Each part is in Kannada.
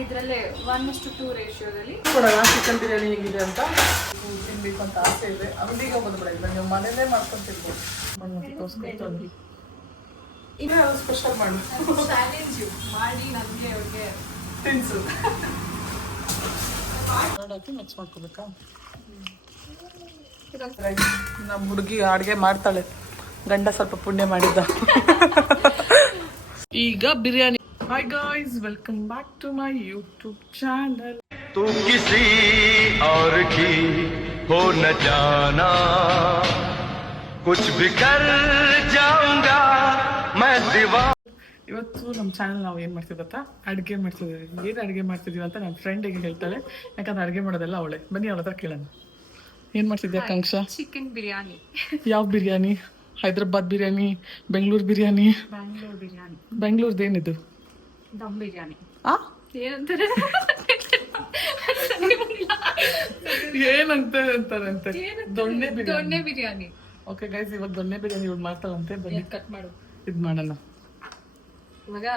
ಇದರಲ್ಲೇ 1:2 ರೇಷಿಯೋದಲ್ಲಿ ಚಿಕನ್ ಬಿರಿಯಾನಿ ಹೇಗಿದೆ ಅಂತ ತಿನ್ಬೇಕು ಅಂತ ಆಸೆ ಇದೆ. ಅಂಗಡಿಗೆ ಹೋಗೋದು ಬೇಡ, ಇಲ್ಲ ನೀವು ಮನೇಲೇ ಮಾಡ್ಕೊಂಡು ತಿನ್ಬೋದು. ಇನ್ನೂ ಸ್ಪೆಷಲ್ ಮಾಡಿ ಚಾಲೆಂಜ್ ಮಾಡಿ ನನಗೆ ಅವ್ರಿಗೆ ತಿನ್ಸು. ಹಾಕಿ ಮಿಕ್ಸ್ ಮಾಡ್ಕೋಬೇಕಾ? ನಮ್ಮ ಹುಡುಗಿ ಅಡುಗೆ ಮಾಡ್ತಾಳೆ, ಗಂಡ ಸ್ವಲ್ಪ ಪುಣ್ಯ ಮಾಡಿದ್ದ. ಈಗ biryani. Hi guys, welcome back to my YouTube channel. तू किसी और की हो न जाना, कुछ भी कर जाऊंगा मैं दीवाना. ಇವತ್ತು ನಮ್ಮ ಚಾನಲ್ ನಾವು ಏನು ಮಾಡ್ತೀವಿ ಗೊತ್ತಾ? ಅಡುಗೆ ಮಾಡ್ತಿದ್ದೀವಿ. ಏನು ಅಡುಗೆ ಮಾಡ್ತಿದ್ದೀವಿ ಅಂತ ನನ್ನ ಫ್ರೆಂಡಿಗೆ ಹೇಳ್ತಾಳೆ, ಯಾಕಂದ್ರೆ ಅಡುಗೆ ಮಾಡೋದೆಲ್ಲ ಅವಳೆ. ಬನ್ನಿ ಅವಳ ಹತ್ರ ಕೇಳೋಣ. ಏನು ಮಾಡ್ತಿದ್ಯಾ ಕಾಂಕ್ಷಾ? ಚಿಕನ್ ಬಿರಿಯಾನಿ. ಯಾವ ಬಿರಿಯಾನಿ? ಹೈದ್ರಾಬಾದ್ ಬಿರಿಯಾನಿ, ಬೆಂಗಳೂರು ಬಿರಿಯಾನಿ? ಬ್ಯಾಂಗ್ಳೂರ್ ಬಿರಿಯಾನಿ. ಬೆಂಗಳೂರ್ದು ಏನಿದು? ದಮ್ ಬಿರಿಯಾನಿ. ಏನಂತಾರೆ ಅಂತಾರಂತೆ? ದೊಣ್ಣೆ ಬಿರಿಯಾನಿ. ಓಕೆ ಗೈಸ್, ಇವಾಗ ದೊಣ್ಣೆ ಬಿರಿಯಾನಿ ಇವ್ರು ಮಾಡ್ತಾರಂತೆ. ಬನ್ನಿ ಕಟ್ ಮಾಡು. ಇದು ಮಾಡೋಣ. ಇವಾಗ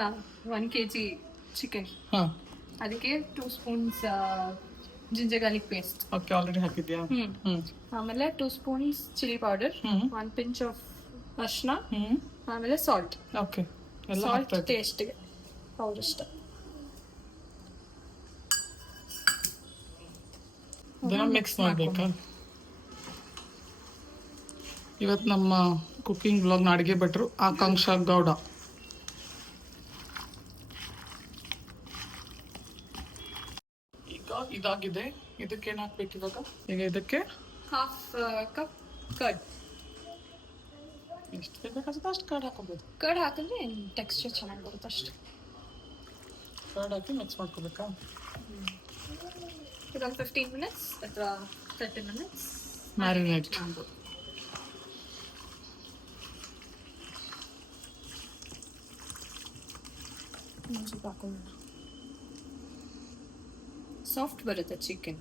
1 kg ಚಿಕನ್, ಅದಕ್ಕೆ 2 spoons ginger garlic paste. Okay, already ಹಾಕಿದ್ಯಾ? ಆಮೇಲೆ 2 spoons chilli powder, 1 pinch of ಅರ್ಶಿನ, ಆಮೇಲೆ ಸಾಲ್ಟ್. ಓಕೆ, ಸಾಲ್ಟ್ ಟೇಸ್ಟ್ಗೆ ಪೌಡರ್ ಇಷ್ಟ. ಮಿಕ್ಸ್ ಮಾಡ್ಬೇಕಾ? ಇವತ್ತು ನಮ್ಮ ಕುಕಿಂಗ್ ವ್ಲಾಗ್ನ ಅಡುಗೆ ಭಟ್ರು ಆಕಾಂಕ್ಷಾ ಗೌಡ. ಈಗ ಇದಾಗಿದೆ. ಇದಕ್ಕೆ ಏನು ಹಾಕ್ಬೇಕು ಇವಾಗ? ಈಗ ಇದಕ್ಕೆ ಹಾಫ್ ಕಪ್ ಕರ್ಡ್. ಎಷ್ಟು ಬೇಕಾಗುತ್ತೆ ಅಷ್ಟು ಕರ್ಡ್ ಹಾಕೋಬೋದು. ಕರ್ಡ್ ಹಾಕಿದ್ರೆ ಟೆಕ್ಸ್ಚರ್ ಚೆನ್ನಾಗಿ ಬರುತ್ತೆ ಅಷ್ಟೇ. ಕರ್ಡ್ ಹಾಕಿ ಮಿಕ್ಸ್ ಮಾಡ್ಕೋಬೇಕಾ? ಇದೊಂದು 15 ಮಿನಿಟ್ಸ್ ಅಥವಾ 30 ಮಿನಿಟ್ಸ್ ಮ್ಯಾರಿನೇಟ್. ಸಾಫ್ಟ್ ಬರುತ್ತೆ ಚಿಕನ್.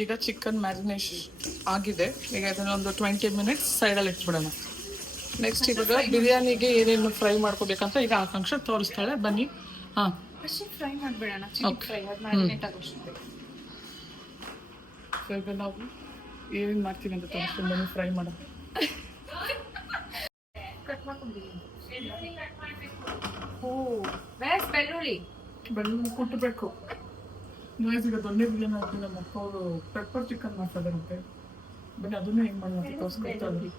ಈಗ ಚಿಕನ್ ಮ್ಯಾರಿನೇಷನ್ ಆಗಿದೆ. ಈಗ ಇದನ್ನೊಂದು 20 ಮಿನಿಟ್ಸ್ ಸೈಡಲ್ಲಿ ಇಟ್ಬಿಡೋಣ. ನೆಕ್ಸ್ಟ್ ಇವಾಗ ಬಿರಿಯಾನಿಗೆ ಏನೇನು ಫ್ರೈ ಮಾಡ್ಕೋಬೇಕಂತ ಈಗ ಆಕಾಂಕ್ಷ ತೋರಿಸ್ತಾಳೆ. ಬನ್ನಿ. ಅಷ್ಟೇ ಫ್ರೈ ಮಾಡಿಬಿಡೋಣ. ಚಿಕನ್ ಫ್ರೈ ಅದು ಮ್ಯಾರಿನೇಟ್ ಆಗೋಷ್ಟು. ಈಗ ನಾವು ಏನೇನು ಮಾಡ್ತೀವಿ ಅಂತ ತೋರಿಸ್ಕೊಂಡು ಬನ್ನಿ. ಫ್ರೈ ಮಾಡೋಣ. ಕಟ್ ಮಾಡ್ಕೊಂಡಿದ್ದೀನಿ. ವೇಸ್ ಬೆಳ್ಳುಳ್ಳಿ ಕುಟ್ಟಬೇಕು. ಈಗ ದೊಣ್ಣೆ ಬಿರಿಯಾನಿ ಹಾಕಿ ನಮ್ಮ ಅಪ್ಪ ಅವರು ಪೆಪ್ಪರ್ ಚಿಕನ್ ಮಾಡ್ತಾರಂತೆ. ಬನ್ನಿ ಅದನ್ನೇ ಹೆಂಗೆ ಮಾಡೋಣ ತೋರಿಸ್ಕೊಡ್ತಾರೆ.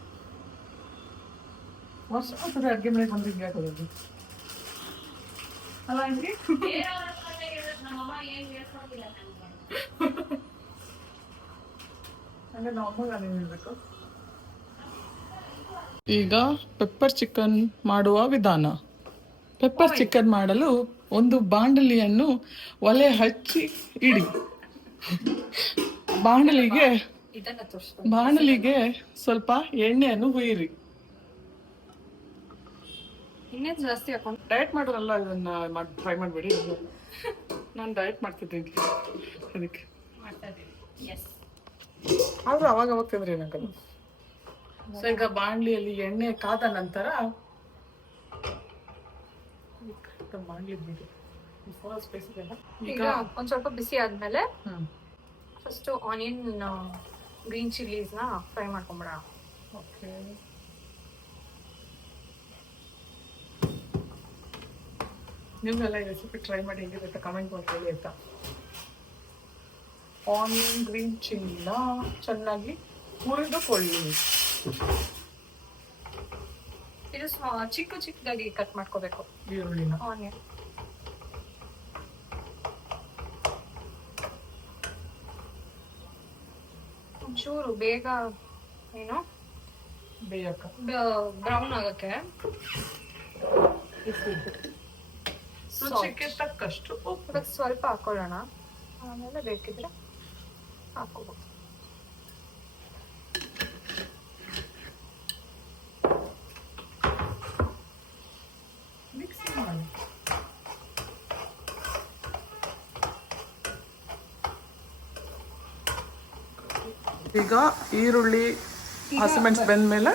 ವರ್ಷ ಅಡುಗೆ ಮನೆಗೆ ಬಂದು ಹಿಂಗೆ ಹಾಕೋದು ಅಲ್ಲ ಹಂಗೆ. ಹಂಗೆ ನಾವು ಅಮ್ಮಗೆ ಅದೇನು ಹೇಳ್ಬೇಕು. ಈಗ ಪೆಪ್ಪರ್ ಚಿಕನ್ ಮಾಡುವ ವಿಧಾನ. ಪೆಪ್ಪರ್ ಚಿಕನ್ ಮಾಡಲು ಒಂದು ಬಾಣಲಿಯನ್ನು ಒಲೆ ಹಚ್ಚಿ ಇಡಿ. ಬಾಣಲಿಗೆ ಸ್ವಲ್ಪ ಎಣ್ಣೆಯನ್ನು ಹುಯ್ಯಿರಿ. ಇನ್ನೇನು ಜಾಸ್ತಿ ಹಾಕೊಂಡು ಡಯಟ್ ಮಾಡೋರಲ್ಲ ಇದನ್ನ ಟ್ರೈ ಮಾಡಬೇಡಿ. ನಾನು ಡಯಟ್ ಮಾಡ್ತಿದ್ದೀನಿ ಅದಕ್ಕೆ. ಆದರೂ ಅವಾಗ ತಿಂದ್ರೆ ಏನಾಗಲ್ಲ. ಸೊ ಈಗ ಬಾಣಲಿಯಲ್ಲಿ ಎಣ್ಣೆ ಕಾದ ನಂತರ ಈಗ ಒಂದ್ ಸ್ವಲ್ಪ ಬಿಸಿ ಆದ್ಮೇಲೆ ಫಸ್ಟ್ ಆನಿಯನ್ ಗ್ರೀನ್ ಚಿಲ್ಲೀಸ್ನ ಫ್ರೈ ಮಾಡ್ಕೊಂಬಿಡೋಣ. ಓಕೆ, ನೀವೆಲ್ಲ ಈ ರೆಸಿಪಿ ಟ್ರೈ ಮಾಡಿ ಹೇಗಿರುತ್ತೆ ಕಮೆಂಟ್ ಮಾಡ್ಕೊಳ್ಳಿ ಆಯ್ತಾ. ಆನಿಯನ್ ಗ್ರೀನ್ ಚಿಲ್ಲಿನ ಚೆನ್ನಾಗಿ ಹುರಿದುಕೊಳ್ಳಿ. ಇದು ಚಿಕ್ಕದಾಗಿ ಕಟ್ ಮಾಡ್ಕೋಬೇಕು ಈರುಳ್ಳಿನ. ಆನಿಯನ್ ಒಂಚೂರು ಬೇಗ ಏನು ಬೇಯಕ್ಕ ಬ್ರೌನ್ ಆಗಕ್ಕೆ ರುಚಿಗೆ ತಕ್ಕಷ್ಟು ಉಪ್ಪು ಸ್ವಲ್ಪ ಹಾಕೊಳ್ಳೋಣ. ಆಮೇಲೆ ಬೇಕಿದ್ರೆ ಹಾಕೋಬಹುದು. ಮಿಕ್ಸ್ ಮಾಡಿ. ಈಗ ಈರುಳ್ಳಿ ಹಸಿಮೆಣಸು ಬೆಂದ ಮೇಲೆ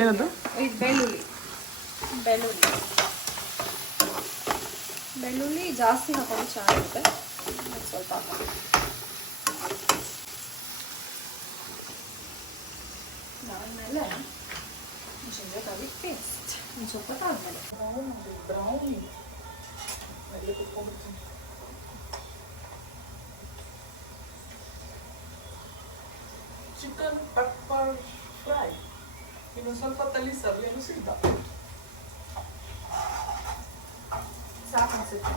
ಏನದು ಇದು ಬೆಳ್ಳುಳ್ಳಿ ಬೆಳ್ಳುಳ್ಳಿ ಬೆಳ್ಳುಳ್ಳಿ ಜಾಸ್ತಿ ಹಾಕೊಂಡು ಚೆನ್ನಾಗಿರುತ್ತೆ. ಸ್ವಲ್ಪ ಹಾಕೋಣ. ಅದಾದಮೇಲೆ ಜಿಂಜರ್ ಗಾರ್ಲಿಕ್ ಪೇಸ್ಟ್ ಒಂದು ಸ್ವಲ್ಪ ಆದಮೇಲೆ ಬ್ರೌನಿ ಮೇಲೆ ಕುತ್ಕೊಂಡ್ಬಿಡ್ತೀನಿ. ಚಿಕನ್ ಪೆಪ್ಪರ್ ಫ್ರೈ ಇನ್ನೊಂದು ಸ್ವಲ್ಪ ತಲಿ ಸವಿಯಲು ಸಿದ್ಧ. ಸಾಕು ಅನ್ಸುತ್ತೆ.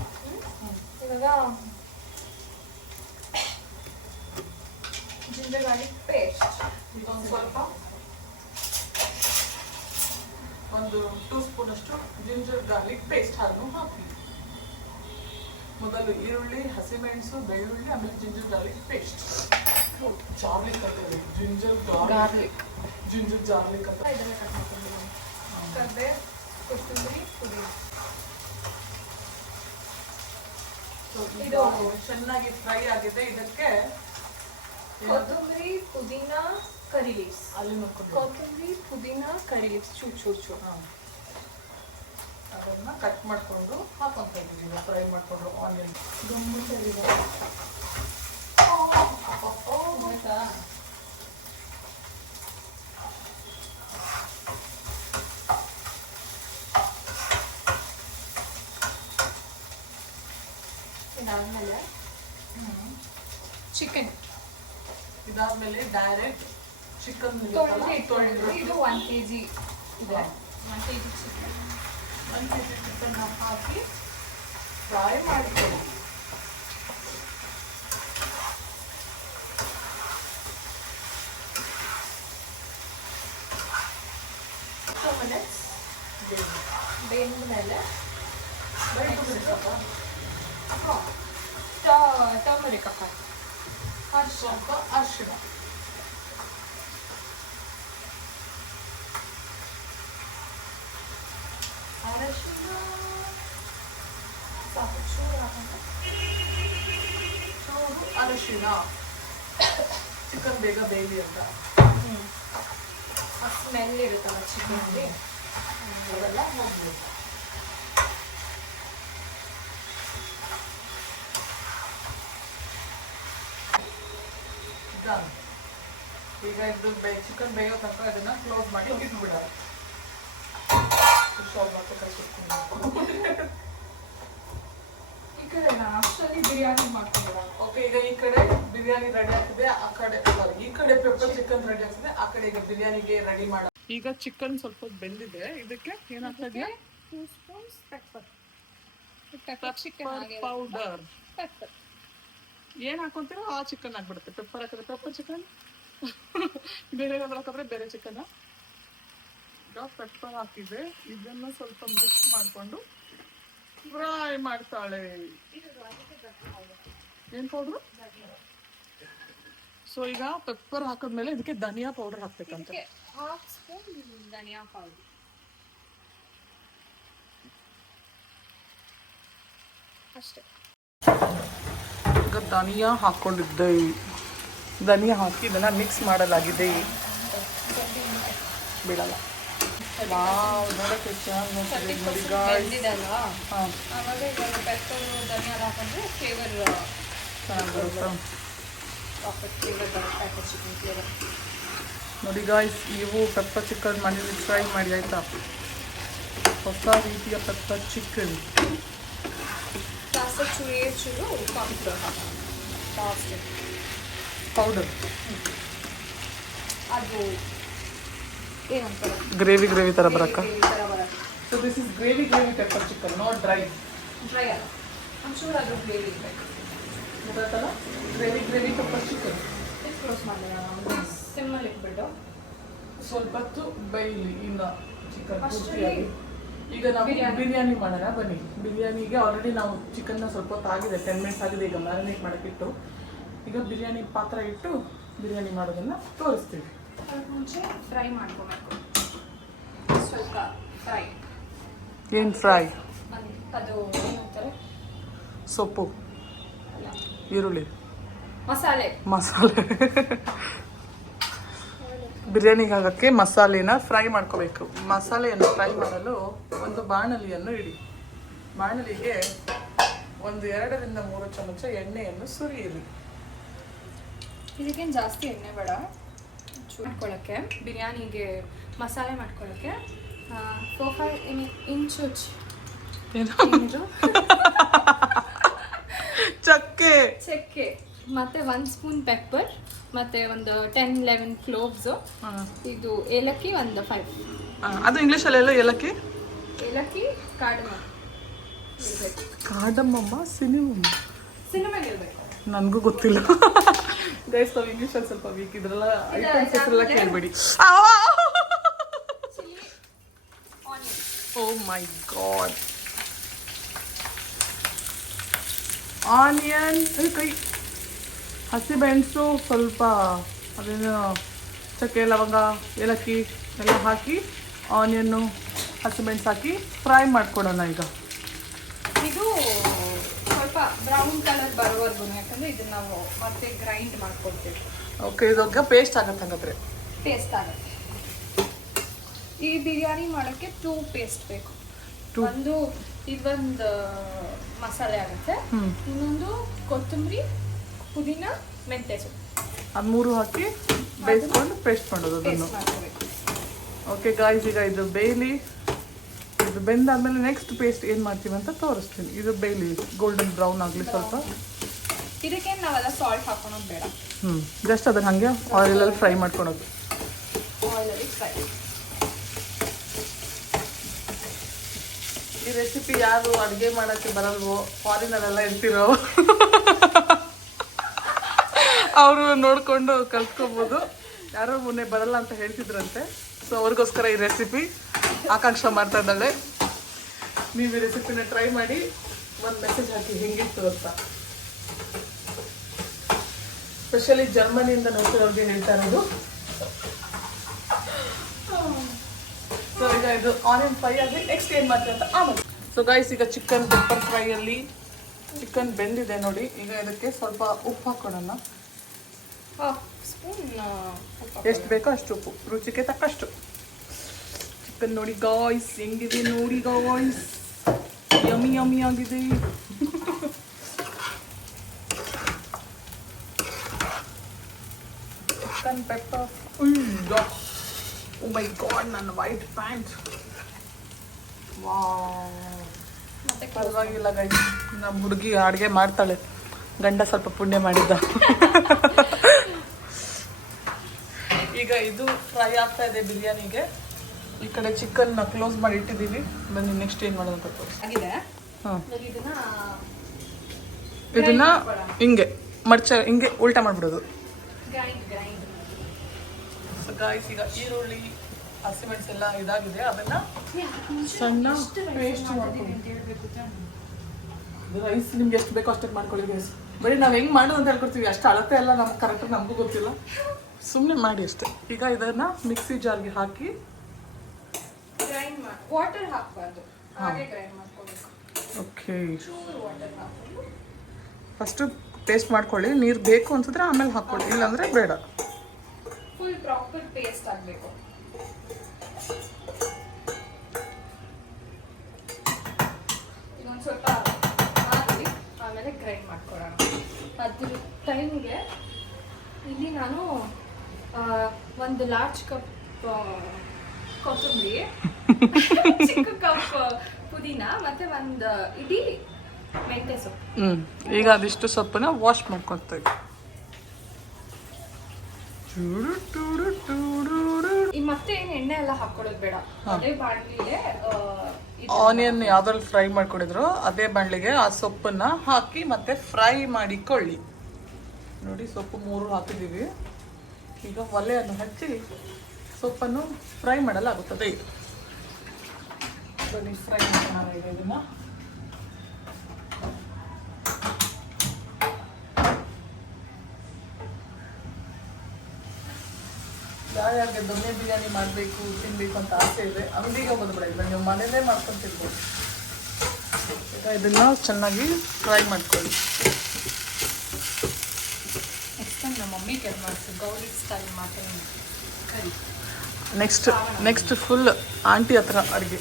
ಇವಾಗ ಜಿಂಜರ್ ಗಾರ್ಲಿಕ್ ಪೇಸ್ಟ್ ಇದೊಂದು ಸ್ವಲ್ಪ ಒಂದು 2 ಸ್ಪೂನ್ ಅಷ್ಟು ಜಿಂಜರ್ ಗಾರ್ಲಿಕ್ ಪೇಸ್ಟ್ ಅನ್ನು ಹಾಕಿ. ಮೊದಲು ಈರುಳ್ಳಿ, ಹಸಿಮೆಣಸು, ಬೆಳ್ಳುಳ್ಳಿ, ಆಮೇಲೆ ಜಿಂಜರ್ ಗಾರ್ಲಿಕ್ ಪೇಸ್ಟ್. ಗಾರ್ಲಿಕ್ ಅಂತ ಜಿಂಜರ್ ಗಾರ್ಲಿಕ್ ಜಿಂಜರ್ ಗಾರ್ಲಿಕ್ ಅಂತ ಇದೆಲ್ಲ ಕಟ್ ಮಾಡ್ಕೊಂಡಿದ್ದೀನಿ. ಕರ್ಬೇ, ಕೊತ್ತಂಬರಿ, ಪುದೀನ. ಇದು ಚೆನ್ನಾಗಿ ಫ್ರೈ ಆಗಿದೆ. ಇದಕ್ಕೆ ಕೊತ್ತಂಬರಿ, ಪುದೀನ, ಕರಿ ಲೀವ್ಸ್. ಅಲ್ಲಿ ನೋಡ್ಕೊಂಡು ಕೊತ್ತಂಬರಿ, ಪುದೀನ, ಕರಿ ಲೀವ್ಸ್ ಚೂರು ಅದನ್ನ ಕಟ್ ಮಾಡ್ಕೊಂಡು ಹಾಕೊಂತ ಇದ್ದೀವಿ. ಫ್ರೈ ಮಾಡ್ಕೊಂಡು ಆನಿಯನ್ ಗಮ್ಮತ್ತಿದೆ. ಇದಾದ್ಮೇಲೆ ಚಿಕನ್. ಇದಾದ್ಮೇಲೆ ಡೈರೆಕ್ಟ್ ಚಿಕನ್ ಇದು 1 kg ಇದೆ. 1 kg ಚಿಕನ್. 1 kg ಚಿಕನ್ ಹಾಕಿ ಫ್ರೈ ಮಾಡ್ಕೊಳ್ಳಿ. 2 minutes ಬೆಂದ ಮೇಲೆ ಟರ್ಮರಿಕ್ ಹಾಕಿ. ಸ್ವಲ್ಪ ಅರಿಶಿಣ, ಸಾಕು ಚೂರು ಹಾಕಂತ. ಚೂರು ಅರಿಶಿಣ ಚಿಕನ್ ಬೇಗ ಬೇಯಲಿ ಅಂತ. ಆ ಸ್ಮೆಲ್ ಇರುತ್ತಲ್ಲ ಚಿಕನಲ್ಲಿ ಅದೆಲ್ಲ ಹೋಗ್ಬೇಕು. ಈಗ ಇದು ಚಿಕನ್ ಬೇಯೋ ತನಕ ಅದನ್ನ ಕ್ಲೋಸ್ ಮಾಡಿ ಇಟ್ಬಿಡೋಣ. ಈ ಕಡೆ ನಾನು ಅಷ್ಟರಲ್ಲಿ ಬಿರಿಯಾನಿ ಮಾಡ್ಕೊಂಡ್ಬಿಡೋಣ. ಓಕೆ, ಈಗ ಈ ಕಡೆ ಬಿರಿಯಾನಿ ರೆಡಿ ಆಗ್ತಿದೆ, ಆ ಕಡೆ ಈ ಕಡೆ ಪೆಪ್ಪರ್ ಚಿಕನ್ ರೆಡಿ ಆಗ್ತಿದೆ, ಆ ಕಡೆ ಈಗ ಬಿರಿಯಾನಿಗೆ ರೆಡಿ ಮಾಡ. ಈಗ ಚಿಕನ್ ಸ್ವಲ್ಪ ಬೆಂದಿದೆ. ಇದಕ್ಕೆ ಏನಾಗ್ತದೆ? 2 ಸ್ಪೂನ್ಸ್ ಪೆಪ್ಪರ್ ಪೌಡರ್. ಪೆಪ್ಪರ್ ಏನ್ ಹಾಕೊಂತೀರೋ ಆ ಚಿಕನ್ ಹಾಕ್ಬಿಡುತ್ತೆ. ಪೆಪ್ಪರ್ ಹಾಕಿದ್ರೆ ಪೆಪ್ಪರ್ ಚಿಕನ್, ಬೇರೆ ಹಾಕಿದ್ರೆ ಬೇರೆ ಚಿಕನ್. ಈಗ ಪೆಪ್ಪರ್ ಹಾಕಿದೆ. ಇದನ್ನ ಸ್ವಲ್ಪ ಮಿಕ್ಸ್ ಮಾಡ್ಕೊಂಡು ಫ್ರೈ ಮಾಡ್ತಾಳೆ. ಏನ್ ಪೌಡ್ರು? ಸೊ ಈಗ ಪೆಪ್ಪರ್ ಹಾಕಿದ್ಮೇಲೆ ಇದಕ್ಕೆ ಧನಿಯಾ ಪೌಡರ್ ಹಾಕ್ಬೇಕಂತ. 1/2 ಸ್ಪೂನ್ ಧನಿಯಾ ಪೌಡರ್ ಅಷ್ಟೇ. ಈಗ ಧನಿಯಾ ಹಾಕೊಂಡಿದ್ದೆ. ಧನಿಯಾ ಹಾಕಿ ಇದನ್ನ ಮಿಕ್ಸ್ ಮಾಡಲಾಗಿದೆ. ಬಿಡಲ್ಲ. ನೋಡಕ್ಕೆ ಚೆನ್ನಾಗಿ ನೋಡಿ ಗಾಯ್ಸ್. ಆವಾಗ ಇವಾಗ ಪೆಪ್ಪರ್ ಧನಿಯಾ ಹಾಕೊಂಡ್ರೆ ಫ್ಲೇವರ್ ಚೆನ್ನಾಗಿ ಬರುತ್ತೆ. ಫ್ಲೇವರ್ ಬರುತ್ತೆ. Packet chicken flavour. ನೋಡಿ ಗಾಯ್ಸ್, ನೀವು ಪೆಪ್ಪರ್ ಚಿಕನ್ ಮನೇಲಿ ಟ್ರೈ ಮಾಡಿ ಆಯ್ತಾ? ಹೊಸ ರೀತಿಯ ಪೆಪ್ಪರ್ ಚಿಕನ್. ಚೂರು ಪೌಡರ್ ಅದು ಏನಂತಾರೆ, ಗ್ರೇವಿ ತರ ಬರಕ್ಕ. ಥರ ಬರುತ್ತೆ. So this is gravy pepper chicken, not dry. Dry ಅಲ್ಲ, ಒಂಚೂರು ಅದು ಗ್ರೇವಿ ಇರಬೇಕು. ಗೊತ್ತಾಯ್ತಲ್ಲ? Gravy pepper chicken. ಕ್ಲೋಸ್ ಮಾಡಿದೆ ನಾನು. ಸಿಮ್ಮಲ್ಲಿ ಇಟ್ಬಿಟ್ಟು ಸ್ವಲ್ಪ ಹೊತ್ತು ಬೇಯಲಿ ಇನ್ನು ಚಿಕನ್ ಅಷ್ಟರಲ್ಲಿ ಪೂರ್ತಿಯಾಗಿ. ಈಗ ನಾವು ಬಿರಿಯಾನಿ ಮಾಡೋಣ ಬನ್ನಿ. ಬಿರಿಯಾನಿಗೆ ಆಲ್ರೆಡಿ ನಾವು ಚಿಕನ್ನ ಸ್ವಲ್ಪ ಹೊತ್ತು ಆಗಿದೆ, 10 ಮಿನಿಟ್ಸ್ ಆಗಿದೆ. ಈಗ ಮ್ಯಾರಿನೇಟ್ ಮಾಡೋಕ್ಕಿಟ್ಟು ಈಗ ಬಿರಿಯಾನಿ ಪಾತ್ರ ಇಟ್ಟು ಬಿರಿಯಾನಿ ಮಾಡೋದನ್ನು ತೋರಿಸ್ತೀವಿ. ಅದಕ್ಕೆ ಮುಂಚೆ ಫ್ರೈ ಮಾಡ್ಕೊಬೇಕು. ಸ್ವಲ್ಪ ಫ್ರೈ. ಏನು ಫ್ರೈ? ಅದು ಏನಂತಾರೆ, ಸೊಪ್ಪು, ಅಲ್ಲ ಈರುಳ್ಳಿ, ಮಸಾಲೆ. ಬಿರಿಯಾನಿಗೆ ಹಾಕಕ್ಕೆ ಮಸಾಲೆನ ಫ್ರೈ ಮಾಡ್ಕೋಬೇಕು. ಮಸಾಲೆಯನ್ನು ಫ್ರೈ ಮಾಡಲು ಒಂದು ಬಾಣಲಿಯನ್ನು ಇಡಿ. ಬಾಣಲಿಗೆ 1 2 ರಿಂದ 3 ಚಮಚ ಎಣ್ಣೆಯನ್ನು ಸುರಿಯಿರಿ. ಇದಕ್ಕೇನು ಜಾಸ್ತಿ ಎಣ್ಣೆ ಬೇಡ. ಮಾಡ್ಕೊಳ್ಳೋಕ್ಕೆ ಬಿರಿಯಾನಿಗೆ ಮಸಾಲೆ ಮಾಡ್ಕೊಳ್ಳೋಕ್ಕೆ 4-5 ಇಂಚು ಚಕ್ಕೆ ಮತ್ತೆ 1 ಸ್ಪೂನ್ ಪೆಪ್ಪರ್ ಮತ್ತೆ ಒಂದು 10-11 ಕ್ಲೋವ್ಸ್. ಇದು ಏಲಕ್ಕಿ ಒಂದು 5. ಅದು ಇಂಗ್ಲಿಷಲ್ಲಿ ಎಲ್ಲ ಏಲಕ್ಕಿ ಕಾಡಮ್ಮ ಸಿನಿಮಾ ಇರಬೇಕು. ನನಗೂ ಗೊತ್ತಿಲ್ಲ ಗೈಸ್, ನಾವು ಇಂಗ್ಲಿಷಲ್ಲಿ ಸ್ವಲ್ಪ ವೀಕ್ ಇದ್ರಲ್ಲ, ಐಟಮ್ಸ್ ಹೆಸರೆಲ್ಲ ಕೇಳಬೇಡಿ. ಓ ಮೈ ಗಾಡ್. ಆನಿಯನ್, ಕೈ ಹಸಿಮೆಣಸು ಸ್ವಲ್ಪ, ಅದೇನು ಚಕ್ಕೆ ಲವಂಗ ಏಲಕ್ಕಿ ಎಲ್ಲ ಹಾಕಿ ಆನಿಯನ್ನು ಹಸಿಮೆಣಸು ಹಾಕಿ ಫ್ರೈ ಮಾಡ್ಕೊಡೋಣ. ಈಗ ಇದು ಸ್ವಲ್ಪ ಬ್ರೌನ್ ಕಲರ್ ಬರೋವರೆಗೂ, ಯಾಕಂದ್ರೆ ಇದನ್ನ ನಾವು ಮತ್ತೆ ಗ್ರೈಂಡ್ ಮಾಡ್ಕೊಡ್ತೀವಿ. ಓಕೆ, ಇದೊಂದು ಪೇಸ್ಟ್ ಆಗುತ್ತೆ. ಹಂಗಾದ್ರೆ ಪೇಸ್ಟ್ ಆಗುತ್ತೆ. ಈ ಬಿರಿಯಾನಿ ಮಾಡೋಕ್ಕೆ 2 ಪೇಸ್ಟ್ ಬೇಕು. ಇದೊಂದು ಮಸಾಲೆ ಆಗುತ್ತೆ, ಇನ್ನೊಂದು ಕೊತ್ತಂಬರಿ, ಪುದೀನ, ಮೆಂತ್ಯ ಸೊಪ್ಪು, ಅದು 3 ಹಾಕಿ ಬೇಯಿಸ್ಕೊಂಡು ಪೇಸ್ಟ್ ಮಾಡೋದು ಅದನ್ನು. ಓಕೆ ಗಾಯ್ಸ್, ಈಗ ಇದು ಬೇಯ್ಲಿ. ಇದು ಬೆಂದಾದ್ಮೇಲೆ ನೆಕ್ಸ್ಟ್ ಪೇಸ್ಟ್ ಏನು ಮಾಡ್ತೀವಿ ಅಂತ ತೋರಿಸ್ತೀನಿ. ಇದು ಬೇಯ್ಲಿ, ಗೋಲ್ಡನ್ ಬ್ರೌನ್ ಆಗಲಿ ಸ್ವಲ್ಪ. ಇದಕ್ಕೆ ನಾವೆಲ್ಲ ಸಾಲ್ಟ್ ಹಾಕೋಣೋದು ಬೇಡ. ಜಸ್ಟ್ ಅದನ್ನ ಹಾಗೆ ಆಯಿಲಲ್ಲಿ ಫ್ರೈ ಮಾಡ್ಕೊಳೋದು. ಈ ರೆಸಿಪಿ ಯಾರು ಅಡುಗೆ ಮಾಡೋಕ್ಕೆ ಬರಲ್ವೋ, ಫಾರಿನರೆಲ್ಲ ಇರ್ತಿರೋ ಅವರು ನೋಡಿಕೊಂಡು ಕಲ್ತ್ಕೋಬೋದು. ಯಾರೋ ಮೊನ್ನೆ ಬರಲ್ಲ ಅಂತ ಹೇಳ್ತಿದ್ರಂತೆ, ಸೊ ಅವ್ರಿಗೋಸ್ಕರ ಈ ರೆಸಿಪಿ ಆಕಾಂಕ್ಷ ಮಾಡ್ತಾ ಇದ್ದಾಳೆ. ನೀವು ಈ ರೆಸಿಪಿನ ಟ್ರೈ ಮಾಡಿ ಒಂದು ಮೆಸೇಜ್ ಹಾಕಿ ಹೆಂಗಿತ್ತು ಅಂತ. ಸ್ಪೆಷಲಿ ಜರ್ಮನಿಯಿಂದ ನೋಡ್ತಿರೋರಿಗೆ ಹೇಳ್ತಾ ಇರೋದು. ಸೊ ಈಗ ಇದು ಆನಿಯನ್ ಫ್ರೈ ಆಗಿ ನೆಕ್ಸ್ಟ್ ಏನು ಮಾಡ್ತೀವಿ ಅಂತ ಆಮೇಲೆ. ಸೊ ಗೈಸ್, ಈಗ ಚಿಕನ್ ಪೆಪ್ಪರ್ ಫ್ರೈಯಲ್ಲಿ ಚಿಕನ್ ಬೆಂದಿದೆ ನೋಡಿ. ಈಗ ಇದಕ್ಕೆ ಸ್ವಲ್ಪ ಉಪ್ಪು ಹಾಕೋಣ. ಎಷ್ಟು ಬೇಕೋ ಅಷ್ಟು ಉಪ್ಪು, ರುಚಿಗೆ ತಕ್ಕಷ್ಟು. ಚಿಕನ್ ನೋಡಿ ಗಾಯ್ಸ್ ಹೆಂಗಿದೆ ನೋಡಿ ಗಾಯ್ಸ್, ಯಮ್ಮಿ ಯಮ್ಮಿ ಆಗಿದೆ. ಚಿಕನ್ ಪೆಪ್ಪರ್, ಓ ಮೈ ಗಾಡ್, ನನ್ನ ವೈಟ್ ಪ್ಯಾಂಟ್. ಮತ್ತೆ ಪರವಾಗಿಲ್ಲ ಗೈಸ್, ನಮ್ಮ ಹುಡುಗಿ ಅಡುಗೆ ಮಾಡ್ತಾಳೆ, ಗಂಡ ಸ್ವಲ್ಪ ಪುಣ್ಯ ಮಾಡಿದ್ದ. ಈಗ ಇದು ಫ್ರೈ ಆಗ್ತಾ ಇದೆ ಬಿರಿಯಾನಿಗೆ. ಈ ಕಡೆ ಚಿಕನ್ ಕ್ಲೋಸ್ ಮಾಡಿ ಇಟ್ಟಿದ್ದೀವಿ. ಬನ್ನಿ ನೆಕ್ಸ್ಟ್ ಏನು ಮಾಡೋದು ಅಂತ ತೋರಿಸಿ. ಹಾಂ, ಇದನ್ನ ಹಿಂಗೆ ಹಿಂಗೆ ಉಲ್ಟಾ ಮಾಡಿಬಿಡೋದು. ಗಾಯ್ಸ್, ಈಗ ಈರುಳ್ಳಿ ಹಸಿಮೆಣಸು ಎಲ್ಲ ಇದಾಗಿದೆ, ಅದನ್ನ ಸಣ್ಣ ಪೇಸ್ಟ್ ಮಾಡ್ಕೊಳ್ಳಿ. ರೈಸ್ ನಿಮ್ಗೆ ಎಷ್ಟು ಬೇಕೋ ಅಷ್ಟಕ್ಕೆ ಮಾಡ್ಕೊಳ್ಳಿ ಗೈಸ್. ಬರೀ ನಾವು ಹೆಂಗೆ ಮಾಡೋದು ಅಂತ ಹೇಳ್ಕೊಡ್ತೀವಿ, ಅಷ್ಟು ಅಳತೆ ಎಲ್ಲ ನಮ್ಗೆ ಕರೆಕ್ಟಾಗಿ ನಮಗೂ ಗೊತ್ತಿಲ್ಲ, ಸುಮ್ಮನೆ ಮಾಡಿ ಅಷ್ಟೇ. ಈಗ ಇದನ್ನ ಮಿಕ್ಸಿ ಜಾರ್ಗೆ ಹಾಕಿ ವಾಟರ್ ಹಾಕಬಾರ್ದು, ಹಾಗೆ ಗ್ರೈಂಡ್ ಮಾಡ್ಕೊಬೇಕು. ಓಕೆ, ಫಸ್ಟು ಪೇಸ್ಟ್ ಮಾಡ್ಕೊಳ್ಳಿ. ನೀರು ಬೇಕು ಅನ್ಸಿದ್ರೆ ಆಮೇಲೆ ಹಾಕ್ಕೊಳ್ಳಿ, ಇಲ್ಲಾಂದರೆ ಬೇಡ. ಫುಲ್ ಪ್ರಾಪರ್ ಪೇಸ್ಟ್ ಆಗಬೇಕು. ಇದೊಂದು ಸ್ವಲ್ಪ ಹಾಕಿ ಆಮೇಲೆ ಗ್ರೈಂಡ್ ಮಾಡ್ಕೊಳ್ಳೋಣ. ಅದ್ರ ಟೈಮ್ಗೆ ಇಲ್ಲಿ ನಾನು 1 ಲಾರ್ಜ್ ಕಪ್ ಕೊತ್ತಂಬರಿ, ಚಿಕ್ಕ ಕಪ್ ಪುದೀನ ಮತ್ತೆ 1 ಇಡೀ ಮೆಂತ್ಯ ಸೊಪ್ಪು. ಈಗ ಅದಿಷ್ಟು ಸೊಪ್ಪನ್ನ ವಾಶ್ ಮಾಡ್ಕೊತೀವಿ. ಮತ್ತೆ ಏನು ಎಣ್ಣೆ ಎಲ್ಲ ಹಾಕೊಳ್ಳೋದು ಬೇಡ. ಅದೇ ಬಾಣಲಿಗೆ ಆನಿಯನ್ ಯಾವ್ದ್ರಲ್ಲಿ ಫ್ರೈ ಮಾಡ್ಕೊಂಡಿದ್ರು ಅದೇ ಬಾಣಲಿಗೆ ಆ ಸೊಪ್ಪನ್ನ ಹಾಕಿ ಮತ್ತೆ ಫ್ರೈ ಮಾಡಿಕೊಳ್ಳಿ. ನೋಡಿ, ಸೊಪ್ಪು 3 ಹಾಕಿದ್ದೀವಿ. ಈಗ ಒಲೆಯನ್ನು ಹಚ್ಚಿ ಸೊಪ್ಪನ್ನು ಫ್ರೈ ಮಾಡಲಾಗುತ್ತದೆ. ಬನ್ನಿ ಫ್ರೈ ಮಾಡೋಣ ಇದನ್ನ. ಯಾರ್ಯಾರಿಗೆ ದೊಣ್ಣೆ ಬಿರಿಯಾನಿ ಮಾಡಬೇಕು ತಿನ್ಬೇಕು ಅಂತ ಆಸೆ ಇದೆ, ಅಂಗಡಿಗೆ ಹೋಗೋದು ಬೇಡ, ಇಲ್ಲ ನೀವು ಮನೇಲೇ ಮಾಡ್ಕೊಂಡು ತಿನ್ಬೋದು. ಈಗ ಇದನ್ನ ಚೆನ್ನಾಗಿ ಫ್ರೈ ಮಾಡ್ಕೊಳ್ಳಿ. ನೆಕ್ಸ್ಟ್ ಟೈಮ್ ನಮ್ಮ ಮಮ್ಮಿ ಕೇರ್ ಮಾಡ್ತೀವಿ, ಗೌರಿ ಸ್ಟೈಲ್ ಮಾಡ್ತೀನಿ. ಕರಿ. ನೆಕ್ಸ್ಟ್ ಫುಲ್ ಆಂಟಿ ಹತ್ರ ಅಡುಗೆ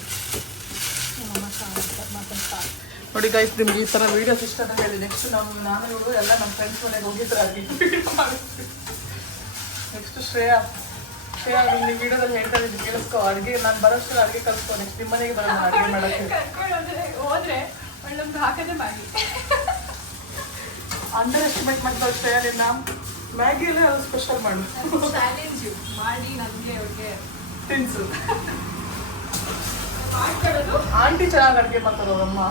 ನೋಡಿ ಗೈಸ್. ನಿಮ್ಗೆ ಈ ಥರ ವೀಡಿಯೋಸ್ ಇಷ್ಟ ಅಂತ ಹೇಳಿ ನೆಕ್ಸ್ಟ್ ನಾನು ಇವರು ಎಲ್ಲ ನಮ್ಮ ಫ್ರೆಂಡ್ಸ್ ಮನೆಗೆ ಹೋಗಿದ್ರೆ ನೆಕ್ಸ್ಟ್ ಶ್ರೇಯಾ ನಿಮ್ಗೆ ವಿಡಿಯೋದಲ್ಲಿ ಹೇಳ್ತಾ ಇದ್ದೀನಿ ಕೇಳಿಸ್ಕೊ. ಅಡುಗೆ ನಾನು ಬರೋಷ್ಟು ಅಡುಗೆ ಕಲಿಸ್ಕೊ. ನೆಕ್ಸ್ಟ್ ನಿಮ್ಮ ಮನೆಗೆ ಬರೋಣ ಅಡುಗೆ ಮಾಡೋಕ್ಕೆ. ಹೋದ್ರೆ ಒಳ್ಳೊಂದು ಹಾಕದೆ ಮಾಡಿ ಅಂಡರ್ ಎಸ್ಟಿಮೇಟ್ ಮಾಡ್ತಾರೆ ಶ್ರೇಯಾ. ನಿನ್ನ ಮ್ಯಾಗಿಯಲ್ಲೇ ಅದು ಸ್ಪೆಷಲ್ ಮಾಡು. ಚಾಲೆಂಜು ಮಾಡಿ ನನಗೆ ಅವ್ರಿಗೆ ತಿನ್ಸು. ಮಾಡ್ಕೊಳ್ಳೋದು. ಆಂಟಿ ಚೆನ್ನಾಗಿ ಅಡುಗೆ ಮಾಡ್ತಾರೆ ಅವರಮ್ಮ.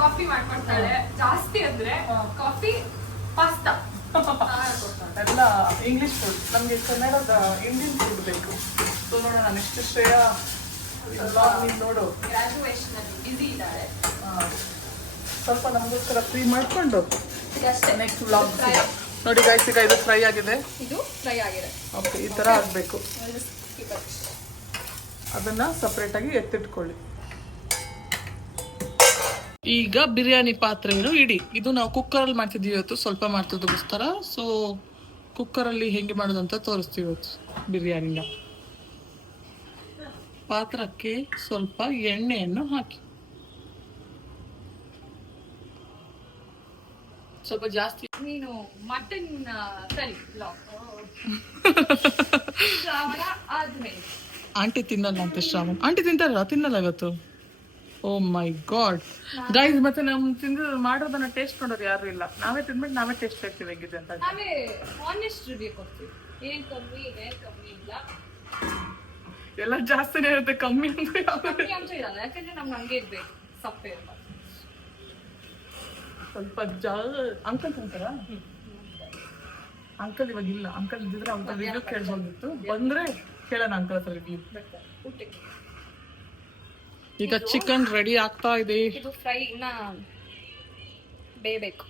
ಕಾಫಿ ಮಾಡ್ಕೊಡ್ತಾಳೆ ಜಾಸ್ತಿ ಅಂದ್ರೆ ಕಾಫಿ ಪಾಸ್ತಾ ಎಲ್ಲ ಇಂಗ್ಲಿಷ್ ಫುಡ್. ನಮಗೆ ಕನ್ನಡದ ಇಂಡಿಯನ್ ಫುಡ್ ಬೇಕು. ಸೊ ನೋಡೋಣ ನೆಕ್ಸ್ಟ್ ಶ್ರೇಯಾ ನೀನು ನೋಡು. ಗ್ರಾಜುಯೇಷನ್ ಅಲ್ಲಿ ಬಿಸಿ ಇದ್ದಾಳೆ. ಸ್ವಲ್ಪ ನಮಗೋಸ್ಕರ ಫ್ರೀ ಮಾಡಿಕೊಂಡು ಅಷ್ಟೇ. ನೆಕ್ಸ್ಟ್ ವ್ಲಾಗ್ ನೋಡಿ ಗೈಸ್. ಈಗ ಇದು ಫ್ರೈ ಆಗಿದೆ. ಇದು ಫ್ರೈ ಆಗಿದೆ. ಓಕೆ, ಈ ಥರ ಆಗಬೇಕು. ಅದನ್ನು ಸಪ್ರೇಟಾಗಿ ಎತ್ತಿಟ್ಕೊಳ್ಳಿ. ಈಗ ಬಿರಿಯಾನಿ ಪಾತ್ರೆಯನ್ನು ಇಡಿ. ಇದು ನಾವು ಕುಕ್ಕರಲ್ಲಿ ಮಾಡ್ತಿದ್ದೀವಿ ಇವತ್ತು. ಸ್ವಲ್ಪ ಮಾಡ್ತಿದ್ದಕ್ಕೋಸ್ಕರ ಸೊ ಕುಕ್ಕರಲ್ಲಿ ಹೆಂಗೆ ಮಾಡೋದಂತ ತೋರಿಸ್ತೀವಿ ಇವತ್ತು ಬಿರಿಯಾನಿನ. ಪಾತ್ರಕ್ಕೆ ಸ್ವಲ್ಪ ಎಣ್ಣೆಯನ್ನು ಹಾಕಿ. ಸ್ವಲ್ಪ ಜಾಸ್ತಿ. ನೀನು ಮಟನ್ ಕರಿ ಶ್ರಾವಣ ಆದ್ಮೇಲೆ. ಆಂಟಿ ತಿನ್ನಲ್ಲ ಅಂತ ಶ್ರಾವಣ. ಆಂಟಿ ತಿಂತಾರಲ್ಲ? ತಿನ್ನಲ್ಲ ಇವತ್ತು. ಓ ಮೈ ಗಾಡ್ ಗೈಸ್. ಮತ್ತೆ ನಾವು ತಿಂದು ಮಾಡೋದನ್ನ ಟೇಸ್ಟ್ ನೋಡೋರು ಯಾರು ಇಲ್ಲ. ನಾವೇ ತಿಂದ್ಬಿಟ್ಟು ನಾವೇ ಟೇಸ್ಟ್ ಆಗ್ತೀವಿ ಹೇಗಿದೆ ಅಂತ. ನಾವೇ ಆನೆಸ್ಟ್ ರಿವ್ಯೂ ಕೊಡ್ತೀವಿ. ಏನ್ ಕಮ್ಮಿ ಇಲ್ಲ. ಎಲ್ಲ ಜಾಸ್ತಿನೇ ಇರುತ್ತೆ. ಕಮ್ಮಿ ಕಮ್ಮಿ ಅಂಶ ಇರಲ್ಲ. ಯಾಕಂದ್ರೆ ನಮ್ಗೆ ಹಂಗೆ ಇರ್ಬೇಕು. ಸಪ್ಪೆ ಇರಲ್ಲ. ಸ್ವಲ್ಪ ಅಂಕಲ್ ತಿಂತಾರ? ಅಂಕಲ್ ಇವಾಗ ಇಲ್ಲ. ಅಂಕಲ್ ಇದ್ದಿದ್ರೆ ಅಂಕಲ್ ರಿವ್ಯೂ ಕೇಳ್ಬೋದಿತ್ತು. ಬಂದ್ರೆ ಕೇಳೋಣ ಅಂಕಲ್ ಹತ್ರ ರಿವ್ಯೂ. ಊಟಕ್ಕೆ ಈಗ ಚಿಕನ್ ರೆಡಿ ಆಗ್ತಾ ಇದೆ. ಇದು ಫ್ರೈ ಇನ್ನ ಬೇಯಬೇಕು.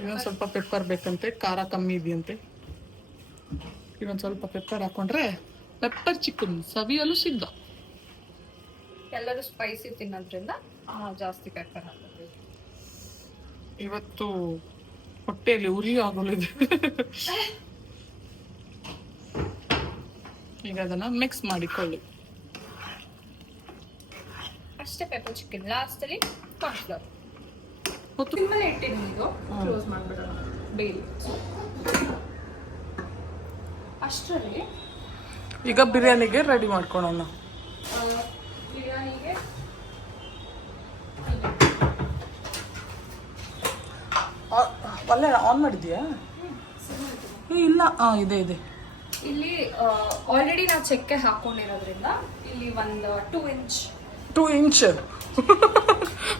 ಇನ್ನೊಂದು ಸ್ವಲ್ಪ ಪೆಪ್ಪರ್ ಬೇಕಂತೆ. ಖಾರ ಕಮ್ಮಿ ಇದೆಯಂತೆ. ಇನ್ನೊಂದು ಸ್ವಲ್ಪ ಪೆಪ್ಪರ್ ಹಾಕೊಂಡ್ರೆ ಪೆಪ್ಪರ್ ಚಿಕನ್ ಸವಿಯಲು ಸಿದ್ಧ. ಎಲ್ಲರೂ ಸ್ಪೈಸಿ ತಿನ್ನೋದ್ರಿಂದ ಜಾಸ್ತಿ ಪೆಪ್ಪರ್ ಹಾಕಬೇಕು. ಇವತ್ತು ಹೊಟ್ಟೆಯಲ್ಲಿ ಉರಿ ಆಗೋಲಿದೆ. ಈಗ ಅದನ್ನ ಮಿಕ್ಸ್ ಮಾಡಿಕೊಳ್ಳಿ. ಅಷ್ಟೇ ಪೆಪ್ಪರ್ ಚಿಕನ್. ಲಾಸ್ಟ್ ಅಲ್ಲಿ ಕಾರ್ನ್ಫ್ಲವರ್. ಹೊತ್ತು ಸಿಮ್ಮಲ್ಲಿ ಇಟ್ಟಿದ್ದೀನಿ. ಇದು ಕ್ಲೋಸ್ ಮಾಡ್ಬಿಡೋಣ. ಬೇಲಿ ಅಷ್ಟರಲ್ಲಿ ಈಗ ಬಿರಿಯಾನಿಗೆ ರೆಡಿ ಮಾಡ್ಕೊಳ್ಳೋಣ. ಬಿರಿಯಾನಿಗೆ ಒಳ್ಳೆ ಆನ್ ಮಾಡಿದ್ಯಾ? ಇಲ್ಲ, ಇದೆ. ಇಲ್ಲಿ ಆಲ್ರೆಡಿ ನಾವು ಚಕ್ಕೆ ಹಾಕೊಂಡಿರೋದ್ರಿಂದ ಇಲ್ಲಿ ಒಂದು 2 ಇಂಚ್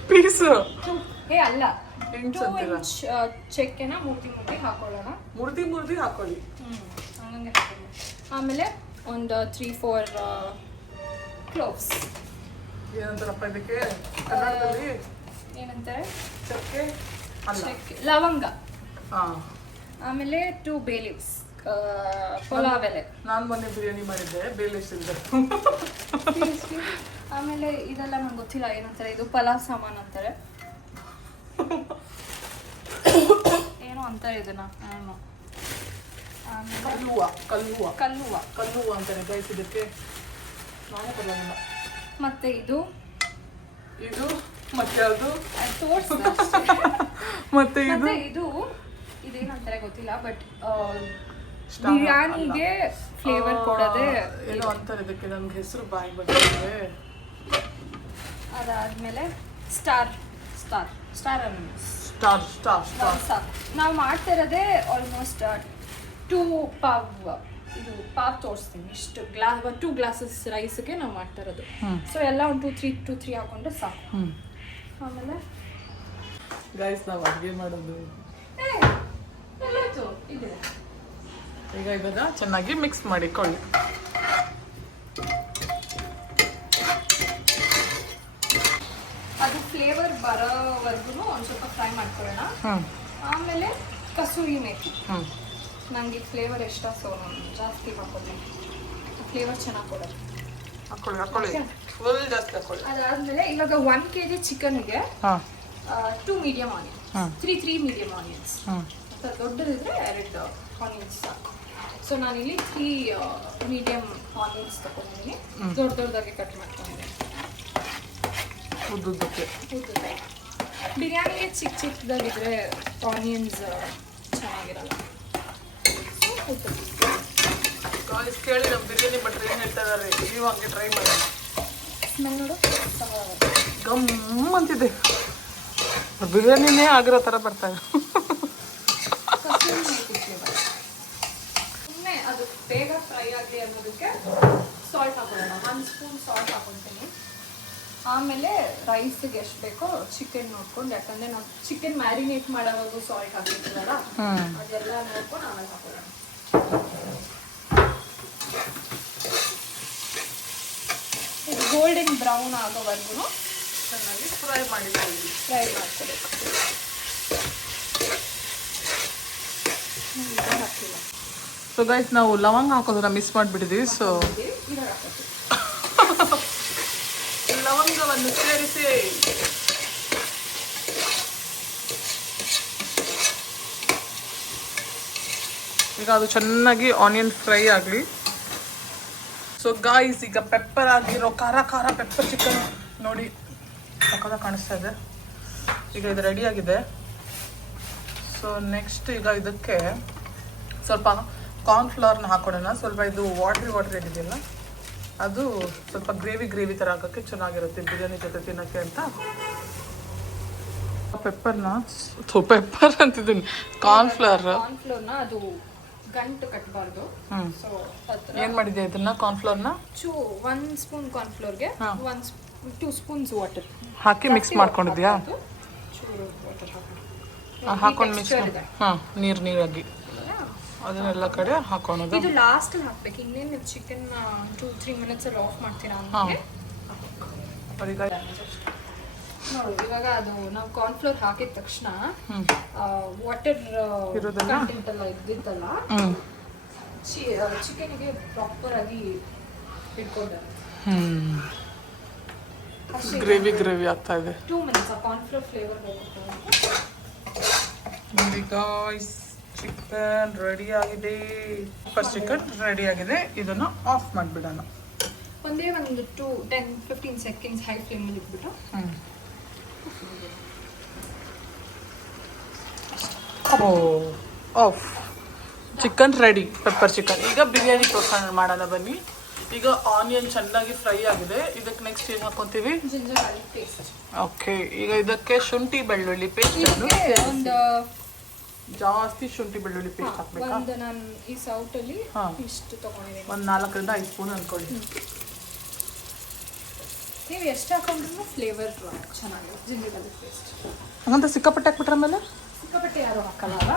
ಪೀಸ್ ಅಲ್ಲ 2 ಇಂಚ್ ಚಕ್ಕೆನ ಮುರ್ದಿ ಹಾಕೊಳ್ಳೋಣ. ಮುರ್ದಿ ಹಾಕೊಳ್ಳಿ. ಹಂಗೆ ಆಮೇಲೆ ಒಂದು 3-4 ಕ್ಲೋವ್ಸ್. ಏನಂತಾರಪ್ಪ ಇದಕ್ಕೆ ಕನ್ನಡದಲ್ಲಿ? ಏನಂತಾರೆ? ಚಕ್ಕೆ ಲವಂಗ. ಆಮೇಲೆ 2 ಬೇ ಲೀವ್ಸ್. ಪಲಾವ್ ಎಲೆ. ನಾನು ಮೊನ್ನೆ ಬಿರಿಯಾನಿ ಮಾಡಿದ್ದೆ. ಬೇ ಲೀವ್ಸ್ ಇದ್ದೆ. ಆಮೇಲೆ ಇದೆಲ್ಲ ನಂಗೆ ಗೊತ್ತಿಲ್ಲ ಏನಂತಾರೆ. ಇದು ಪಲಾವ್ ಸಾಮಾನು ಅಂತಾರೆ. ಏನೋ ಅಂತಾರೆ ಇದನ್ನ. ಕಲ್ಲುವ ಅಂತಾನೆ ಗೈಸ್ ಇದಕ್ಕೆ. ನಾನೇ ಬರಲ್ಲ. ಮತ್ತೆ ಇದು ಮತ್ತೆ ಅದು ತೋರಿಸ್ದೆ. ಮತ್ತೆ ಇದು ಇದೇನಂತಾರೆ ಗೊತ್ತಿಲ್ಲ. ಬಟ್ ಬಿರಿಯಾನಿಗೆ ಫ್ಲೇವರ್ ಕೊಡೋದೆ ಏನೋ ಅಂತಾರೆ ಇದಕ್ಕೆ. ನನ್ಗೆ ಹೆಸರು ಬಾಯಿ ಬಂದಿದೆ. ಅದಾದ್ಮೇಲೆ ಸ್ಟಾರ್. ನಾವು ಮಾಡ್ತಾ ಇರೋದೇ ಆಲ್ಮೋಸ್ಟ್ 2 ಪಾವ್ ತೋರಿಸ್ತೀನಿ. ಇಷ್ಟು 2 ಗ್ಲಾಸಸ್ ರೈಸ್ಗೆ ನಾವು ಮಾಡ್ತಾ ಇರೋದು. ಸೊ ಎಲ್ಲ ಒಂದು 2 3 ಹಾಕೊಂಡ್ರೆ ಸಾಕು. ಆಮೇಲೆ ಗೈಸ್ ನಾವು ಅಡುಗೆ ಮಾಡೋದು ಈಗ ಇದನ್ನ ಚೆನ್ನಾಗಿ ಮಿಕ್ಸ್ ಮಾಡಿಕೊಳ್ಳಿ. ಅದು ಫ್ಲೇವರ್ ಬರೋವರೆಗೂ ಒಂದು ಸ್ವಲ್ಪ ಫ್ರೈ ಮಾಡ್ಕೊಳ್ಳೋಣ. ಆಮೇಲೆ ಕಸೂರಿ ಮೇಥಿ. ನನಗೆ ಫ್ಲೇವರ್ ಇಷ್ಟ, ಸೊ ನಾನು ಜಾಸ್ತಿ ಹಾಕೋತೀನಿ. ಫ್ಲೇವರ್ ಚೆನ್ನಾಗಿ ಕೊಡೋದು. ಹಾಕೊಳ್ಳಿ ಫುಲ್ ಜಾಸ್ತಿ ಹಾಕೊಳ್ಳಿ. ಅದಾದ್ಮೇಲೆ ಇವಾಗ 1 kg ಚಿಕನ್ಗೆ 2 ಮೀಡಿಯಂ ಆನಿಯನ್ಸ್, 3 ಮೀಡಿಯಂ ಆನಿಯನ್ಸ್. ದೊಡ್ಡದಿದ್ರೆ 2 ಆನಿಯನ್ಸ್ ಸಾಕು. ಸೊ ನಾನಿಲ್ಲಿ 3 ಮೀಡಿಯಮ್ ಆನಿಯನ್ಸ್ ತಗೊಂಡಿದ್ದೀನಿ, ದೊಡ್ಡದಾಗಿ ಕಟ್ ಮಾಡ್ಕೊಂಡಿದ್ದೀನಿ. ಉದ್ದುದ್ದಕ್ಕೆ ಬಿರಿಯಾನಿಗೆ ಚಿಕ್ಕದಾಗಿದ್ರೆ ಆನಿಯನ್ಸ್ ಚೆನ್ನಾಗಿರಲ್ಲ. ಗಾಯ್ಸ್ ಕೇಳಿ ನಮ್ಮ ಬಿರಿಯಾನಿ ಭಟ್ರು ಏನು ಹೇಳ್ತಾ ಇದ್ದಾರೆ, ನೀವು ಹಂಗೆ ಟ್ರೈ ಮಾಡಿ. ಸ್ಮೆಲ್ ನೋಡು, ಗಮ್ ಅಂತಿದೆ, ಬಿರಿಯಾನಿನೇ ಆಗಿರೋ ಥರ ಬರ್ತಾ ಇದೆ. ಸುಮ್ಮನೆ ಅದು ಬೇಗ ಫ್ರೈ ಆಗಲಿ ಅನ್ನೋದಕ್ಕೆ ಸಾಲ್ಟ್ ಹಾಕೊಳ್ಳೋಣ. 1 ಸ್ಪೂನ್ ಸಾಲ್ಟ್ ಹಾಕೊತೀನಿ. ಆಮೇಲೆ ರೈಸ್ಗೆ ಎಷ್ಟು ಬೇಕೋ ಚಿಕನ್ ನೋಡ್ಕೊಂಡು, ಯಾಕಂದರೆ ನಾವು ಚಿಕನ್ ಮ್ಯಾರಿನೇಟ್ ಮಾಡೋವಾಗ ಸಾಲ್ಟ್ ಹಾಕಿರ್ತೀವಲ್ಲ, ಅದೆಲ್ಲ ನೋಡ್ಕೊಂಡು ಆಮೇಲೆ ಹಾಕೊಳ್ಳೋಣ. ಇದು ಗೋಲ್ಡನ್ ಬ್ರೌನ್ ಆಗೋವರೆಗೂ ಚೆನ್ನಾಗಿ ಫ್ರೈ ಮಾಡಿದ್ದೀವಿ. ಫ್ರೈ ಮಾಡ್ಕೋಬೇಕು. ಹಾಕಿಲ್ಲ. ಸೊ ಗೈಸ್ ನಾವು ಲವಂಗ ಹಾಕೋದನ್ನ ಮಿಸ್ ಮಾಡಿಬಿಟ್ಟಿದ್ದೀವಿ. ಸೊ ಇವಾಗ ಹಾಕೋತೀವಿ. ಲವಂಗವನ್ನು ಸೇರಿಸಿ ಈಗ ಅದು ಚೆನ್ನಾಗಿ ಆನಿಯನ್ ಫ್ರೈ ಆಗಲಿ. ಸೊ ಗಾಯ್ಸ್ ಈಗ ಪೆಪ್ಪರ್ ಆಗಿರೋ ಖಾರ ಪೆಪ್ಪರ್ ಚಿಕನ್ ನೋಡಿ ಪಕ್ಕದ ಕಾಣಿಸ್ತಾ ಇದೆ. ಈಗ ಇದು ರೆಡಿ ಆಗಿದೆ. ಸೊ ನೆಕ್ಸ್ಟ್ ಈಗ ಇದಕ್ಕೆ ಸ್ವಲ್ಪ ಕಾರ್ನ್ಫ್ಲವರ್ನ ಹಾಕೊಳ್ಳೋಣ. ಸ್ವಲ್ಪ ಇದು ವಾಟ್ರಿ ಏನಿದೆಯಲ್ಲ ಅದು ಸ್ವಲ್ಪ ಗ್ರೇವಿ ಥರ ಆಗೋಕ್ಕೆ ಚೆನ್ನಾಗಿರುತ್ತೆ ಬಿರಿಯಾನಿ ಜೊತೆ ತಿನ್ನೋಕ್ಕೆ ಅಂತ. ಪೆಪ್ಪರ್ ಅಂತಿದ್ದೀನಿ, ಕಾರ್ನ್ಫ್ಲೋರ್ನ ಅದು ಗಂಟು ಕಟ್ಟಬಾರ್ದು. ಸೊ ಏನು ಮಾಡಿದೆ ಇದನ್ನ ಕಾರ್ನ್ಫ್ಲವರ್ನ 1 ಸ್ಪೂನ್ ಕಾರ್ನ್ಫ್ಲೋರ್ಗೆ 2 ಸ್ಪೂನ್ಸ್ ವಾಟರ್ ಹಾಕಿ ಮಿಕ್ಸ್ ಮಾಡ್ಕೊಂಡಿದ್ಯಾ? ಚೂರು ವಾಟರ್ ಹಾಕೊಂಡು ಮಿಕ್ಸ್ ನೀರಾಗಿ ಅದನ್ನೆಲ್ಲ ಕಡೆ ಹಾಕೋಣದು. ಇದು ಲಾಸ್ಟ್ ಅಲ್ಲಿ ಹಾಕ್ಬೇಕು. ಇನ್ನೇನು ನೀವು ಚಿಕನ್ 2-3 ಮಿನಿಟ್ಸ್ ಅಲ್ಲಿ ಆಫ್ ಮಾಡ್ತೀರಾ ಅಂದ್ರೆ ನೋಡಿ. ಇವಾಗ ಅದು ನಾವು ಕಾರ್ನ್ಫ್ಲೋರ್ ಹಾಕಿದ ತಕ್ಷಣ ವಾಟರ್ ಕಂಟೆಂಟ್ ಎಲ್ಲ ಇದ್ದಿದ್ದಲ್ಲ ಚಿಕನ್ಗೆ ಪ್ರಾಪರ್ ಆಗಿ ಇಟ್ಕೊಂಡ್ರೆ ಗ್ರೇವಿ ಆಗ್ತಾ ಇದೆ. 2 ಮಿನಿಟ್ಸ್ ಆ ಕಾರ್ನ್ಫ್ಲೋರ್ ಫ್ಲೇವರ್ ಹೋಗುತ್ತೆ. ಗಾಯ್ಸ್ ಚಿಕನ್ ರೆಡಿ ಆಗಿದೆ. ಫಸ್ಟ್ ಚಿಕನ್ ರೆಡಿ ಆಗಿದೆ. ಇದನ್ನು ಆಫ್ ಮಾಡಿಬಿಡೋಣ. ಒಂದೇ ಒಂದು 10-15 ಸೆಕೆಂಡ್ಸ್ ಹೈ ಫ್ಲೇಮಲ್ಲಿ ಇಟ್ಬಿಟ್ಟು of. Chicken ready, pepper chicken. ಈಗ ಬಿರಿಯಾನಿ ಪ್ರೋತ್ಸಾಹ ಮಾಡೋಣ ಬನ್ನಿ. ಈಗ ಆನಿಯನ್ ಚೆನ್ನಾಗಿ ಫ್ರೈ ಆಗಿದೆ. ಇದಕ್ಕೆ ನೆಕ್ಸ್ಟ್ ಏನು ಹಾಕೊತೀವಿ? Ginger garlic paste. ಓಕೆ, ಈಗ ಇದಕ್ಕೆ ಶುಂಠಿ ಬೆಳ್ಳುಳ್ಳಿ ಪೇಸ್ಟ್ ಒಂದು ಜಾಸ್ತಿ ಶುಂಠಿ ಬೆಳ್ಳುಳ್ಳಿ ಪೇಸ್ಟ್ ಹಾಕ್ಬೇಕಾ? ಒಂದು ನಾನು ಈ ಸೌಟಲ್ಲಿ ಇಷ್ಟು ತಗೊಂಡಿದ್ದೀನಿ. ಒಂದು 4-5 ಸ್ಪೂನ್ ಅನ್ಕೊಳ್ಳಿ. ನೀವು ಎಷ್ಟು ಹಾಕೊಂಡ್ರು ಫ್ಲೇವರ್ ಚೆನ್ನಾಗಿದೆ ಜಿಂಜರ್ ಗಾರ್ಲಿಕ್ ಪೇಸ್ಟ್. ಹಂಗಂತ ಸಿಕ್ಕಾಪಟ್ಟೆ ಹಾಕ್ಬಿಟ್ರೆ ಆಮೇಲೆ ಸಿಕ್ಕಾಪಟ್ಟೆ ಯಾರು ಹಾಕಲ್ಲ.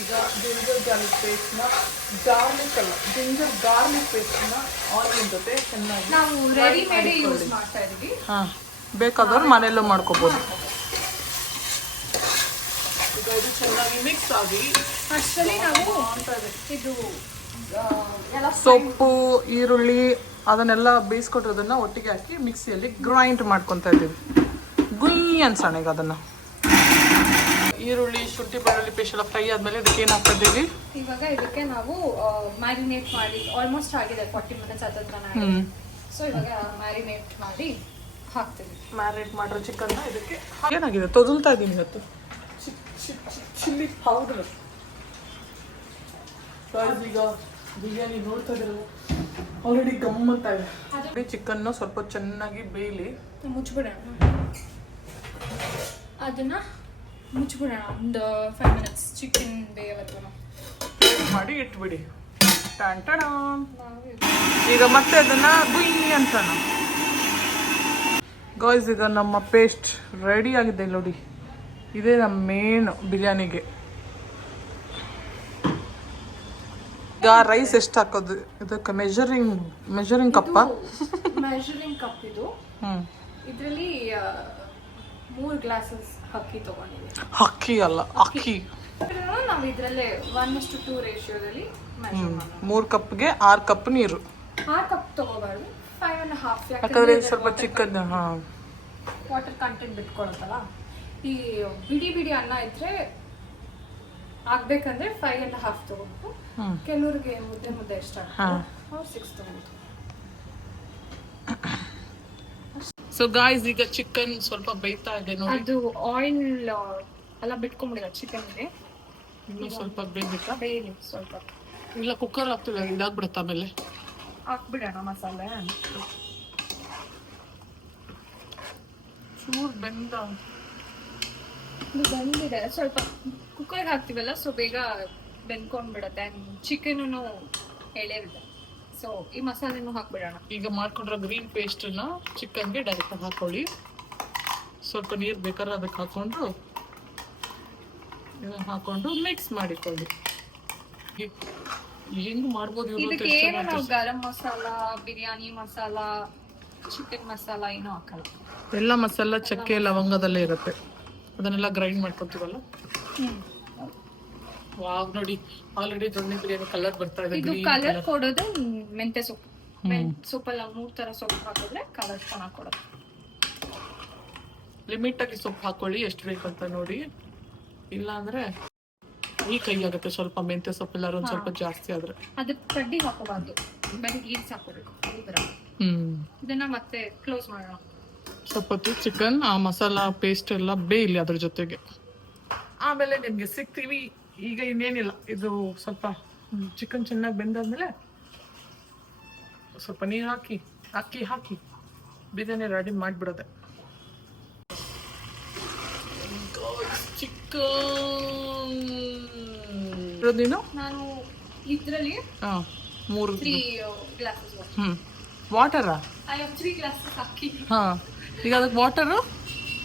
ಈಗ ಜಿಂಜರ್ ಗಾರ್ಲಿಕ್ ಪೇಸ್ಟ್ನ ಜಿಂಜರ್ ಗಾರ್ಲಿಕ್ ಪೇಸ್ಟ್ನ ಆನಿಯನ್ ಜೊತೆ ಚೆನ್ನಾಗಿ ನಾವು ರೆಡಿಮೇಡ್ ಯೂಸ್ ಮಾಡ್ತಾ ಇದೀವಿ. ಬೇಕಾದವ್ರು ಮನೆಯಲ್ಲೂ ಮಾಡ್ಕೋಬೋದು. ಈಗ ಇದು ಚೆನ್ನಾಗಿ ಮಿಕ್ಸ್ ಆಗಿ ಅಷ್ಟರಲ್ಲಿ ನಾವು ಇದು ಎಲ್ಲ ಸೊಪ್ಪು ಈರುಳ್ಳಿ ಅದನ್ನೆಲ್ಲ ಬೇಯಿಸ್ಕೊಟ್ಟಿರೋದನ್ನ ಒಟ್ಟಿಗೆ ಹಾಕಿ ಮಿಕ್ಸಿಯಲ್ಲಿ ಗ್ರೈಂಡ್ ಮಾಡ್ಕೊತಾ ಇದ್ದೀವಿ. ಗುಯ್ ಅನ್ಸೋಣ. ಈಗ ಅದನ್ನು ಈರುಳ್ಳಿ ಶುಂಠಿ ಬೆಳ್ಳುಳ್ಳಿ ಪೇಸ್ಟ್ ಎಲ್ಲ ಫ್ರೈ ಆದಮೇಲೆ ಇದಕ್ಕೆ ಏನು ಹಾಕ್ತಾ ಇದ್ದೀವಿ? ಇವಾಗ ಇದಕ್ಕೆ ನಾವು ಮ್ಯಾರಿನೇಟ್ ಮಾಡಿ ಆಲ್ಮೋಸ್ಟ್ ಆಗಿದೆ 40 ಮಿನಿಟ್ಸ್ ಹತ್ರ. ಸೊ ಇವಾಗ ಮ್ಯಾರಿನೇಟ್ ಮಾಡಿ ಹಾಕ್ತೀವಿ. ಮ್ಯಾರಿನೇಟ್ ಮಾಡಿರೋ ಚಿಕನ್ನ ಇದಕ್ಕೆ ಏನಾಗಿದೆ ತೊದಲ್ತಾ ಇದ್ದೀನಿ ಇವತ್ತು. Chilli powder. ಈಗ ಬಿರಿಯಾನಿ ನೋಡ್ತಾ ಇದ್ರು ಆಲ್ರೆಡಿ ಗಮ್ಮತ್ತಾ ಇದೆ. ಚಿಕನ್ನು ಸ್ವಲ್ಪ ಚೆನ್ನಾಗಿ ಬೇಯಲಿ. ಮುಚ್ಚಿಬಿಡೋಣ, ಅದನ್ನ ಮುಚ್ಚಿಬಿಡೋಣ ಒಂದು 5 ಮಿನಿಟ್ಸ್. ಚಿಕನ್ ಬೇಯವತ್ತು ಮಾಡಿ ಇಟ್ಬಿಡಿ. ಈಗ ಮತ್ತೆ ಅದನ್ನ ಗುಯ್ ಅಂತಾನ. ಗಾಯ್ಸ್ ಈಗ ನಮ್ಮ ಪೇಸ್ಟ್ ರೆಡಿ ಆಗಿದೆ ನೋಡಿ. ಇದೇ ನಮ್ಮ ಮೇನ್ ಬಿರಿಯಾನಿಗೆ. ಈಗ ರೈಸ್ ಎಷ್ಟು ಹಾಕೋದು ಇದಕ್ಕೆ? ಮೆಜರಿಂಗ್ ಕಪ್ಪ. ಮೆಜರಿಂಗ್ ಕಪ್ ಇದು. ಇದರಲ್ಲಿ 3 ಗ್ಲಾಸಸ್ ಅಕ್ಕಿ ತಗೊಂಡಿದ್ದೀವಿ. ಅಕ್ಕಿ ಅಲ್ಲ, ಅಕ್ಕಿ. ನಾವು ಇದರಲ್ಲೇ 1:2 ರೇಷಿಯೋದಲ್ಲಿ 3 ಕಪ್ಗೆ 6 ಕಪ್ ನೀರು. 6 ಕಪ್ ತಗೋಬಾರ್ದು, 5.5. ಯಾಕಂದ್ರೆ ಸ್ವಲ್ಪ ಚಿಕನ್ ವಾಟರ್ ಕಂಟೆಂಟ್ ಬಿಟ್ಕೊಳುತ್ತಲ್ಲ. ಈ ಬಿಡಿ ಅನ್ನ ಇದ್ರೆ ಆಗ್ಬೇಕಂದ್ರೆ 5.5 ತಗೋಬೇಕು. ಕೆಲವ್ರಿಗೆ ಮುದ್ದೆ ಇಷ್ಟ ಅವ್ರು 6 ತಗೋಬೇಕು. ಸೊ ಗಾಯ್ಸ್ ಈಗ ಚಿಕನ್ ಸ್ವಲ್ಪ ಬೇಯ್ತಾ ಇದೆ ನೋಡಿ. ಅದು ಆಯಿಲ್ ಎಲ್ಲ ಬಿಟ್ಕೊಂಡ್ಬಿಡಿದ ಚಿಕನ್ಗೆ. ಇನ್ನೂ ಸ್ವಲ್ಪ ಬೇಯ್ಬೇಕಾ? ಬೇಯಲಿ ಸ್ವಲ್ಪ. ಇಲ್ಲ ಕುಕ್ಕರ್ ಹಾಕ್ತಿಲ್ಲ, ಇದಾಗ್ಬಿಡುತ್ತೆ ಆಮೇಲೆ. ಹಾಕ್ಬಿಡೋಣ ಮಸಾಲೆ. ಚೂರು ಬೆಂದ ಇದು ಬಂದಿದೆ, ಸ್ವಲ್ಪ ಕುಕ್ಕರ್ಗೆ ಹಾಕ್ತೀವಲ್ಲ ಸೊ ಬೇಗ ಬೆಂದ್ಕೊಂಡ್ಬಿಡತ್ತೆ. ಚಿಕನು ಎಳೆವಿದೆ, ಸೊ ಈ ಮಸಾಲೆನೂ ಹಾಕ್ಬಿಡೋಣ. ಈಗ ಮಾಡ್ಕೊಂಡಿರೋ ಗ್ರೀನ್ ಪೇಸ್ಟನ್ನ ಚಿಕನ್ಗೆ ಡೈರೆಕ್ಟಾಗಿ ಹಾಕೊಳ್ಳಿ. ಸ್ವಲ್ಪ ನೀರು ಬೇಕಾದ್ರೆ ಅದಕ್ಕೆ ಹಾಕೊಂಡು ಮಿಕ್ಸ್ ಮಾಡಿಕೊಳ್ಳಿ. ಹೆಂಗ್ ಮಾಡ್ಬೋದು ಇದಕ್ಕೆ ಏನು ನಾವು ಗರಂ ಮಸಾಲ, ಬಿರಿಯಾನಿ ಮಸಾಲ, ಚಿಕನ್ ಮಸಾಲ ಏನೂ ಹಾಕಲ್ಲ. ಎಲ್ಲ ಮಸಾಲ ಚಕ್ಕೆ ಲವಂಗದಲ್ಲೇ ಇರುತ್ತೆ, ಅದನ್ನೆಲ್ಲ ಗ್ರೈಂಡ್ ಮಾಡ್ಕೊತೀವಲ್ಲ. ವಾವ್ ನೋಡಿ, ಆಲ್ರೆಡಿ ದೊಣ್ಣೆ ಬಿರಿಯಾನಿ ಕಲರ್ ಬರ್ತಾ ಇದೆ. ಇದು ಕಲರ್ ಕೊಡೋದು ಮೆಂತೆ ಸೊಪ್ಪು. ಸೊಪ್ಪೆಲ್ಲ 3 ತರ ಸೊಪ್ಪು ಹಾಕಿದ್ರೆ ಕಲರ್ ಚೆನ್ನಾಗಿ ಕೊಡುತ್ತೆ. ಲಿಮಿಟ್ ಆಗಿ ಸೊಪ್ಪು ಹಾಕೊಳ್ಳಿ, ಎಷ್ಟು ಬೇಕಂತ ನೋಡಿ. ಇಲ್ಲ ಅಂದ್ರೆ ಈ ಕೈ ಆಗುತ್ತೆ ಸ್ವಲ್ಪ. ಮೆಂತೆ ಸೊಪ್ಪೆಲ್ಲಾರು ಒಂದ್ ಸ್ವಲ್ಪ ಜಾಸ್ತಿ ಆದ್ರೆ ಅದಕ್ಕೆ ಕಡ್ಡಿ ಹಾಕೋಬಾರ್ದು, ಬರೀ ಗೀರ್ಸ್ ಹಾಕೋಬೇಕು. ಇದನ್ನ ಮತ್ತೆ ಕ್ಲೋಸ್ ಮಾಡೋಣ. ಸ್ವಲ್ಪ ಹೊತ್ತು ಚಿಕನ್ ಆ ಮಸಾಲ ಪೇಸ್ಟ್ ಎಲ್ಲ ಬೇಯಲಿ ಅದ್ರ ಜೊತೆಗೆ, ಆಮೇಲೆ ನಿಮ್ಗೆ ಸಿಗ್ತೀವಿ. ಈಗ ಇನ್ನೇನಿಲ್ಲ, ಇದು ಸ್ವಲ್ಪ ಚಿಕನ್ ಚೆನ್ನಾಗಿ ಬೆಂದಾದ್ಮೇಲೆ ಸ್ವಲ್ಪ ನೀರು ಹಾಕಿ ಅಕ್ಕಿ ಹಾಕಿ ಬಿರಿಯಾನಿ ರೆಡಿ ಮಾಡಿಬಿಡೋದೆ. ಚಿಕನ್ ನೀನು ನಾನು ಇದರಲ್ಲಿ 3 ಗ್ಲಾಸಸ್ ವಾಟರಾ? ಐ ಹ್ಯಾವ್ 3 ಗ್ಲಾಸಸ್ ಅಕ್ಕಿ. ಈಗ ಅದಕ್ಕೆ ವಾಟರ್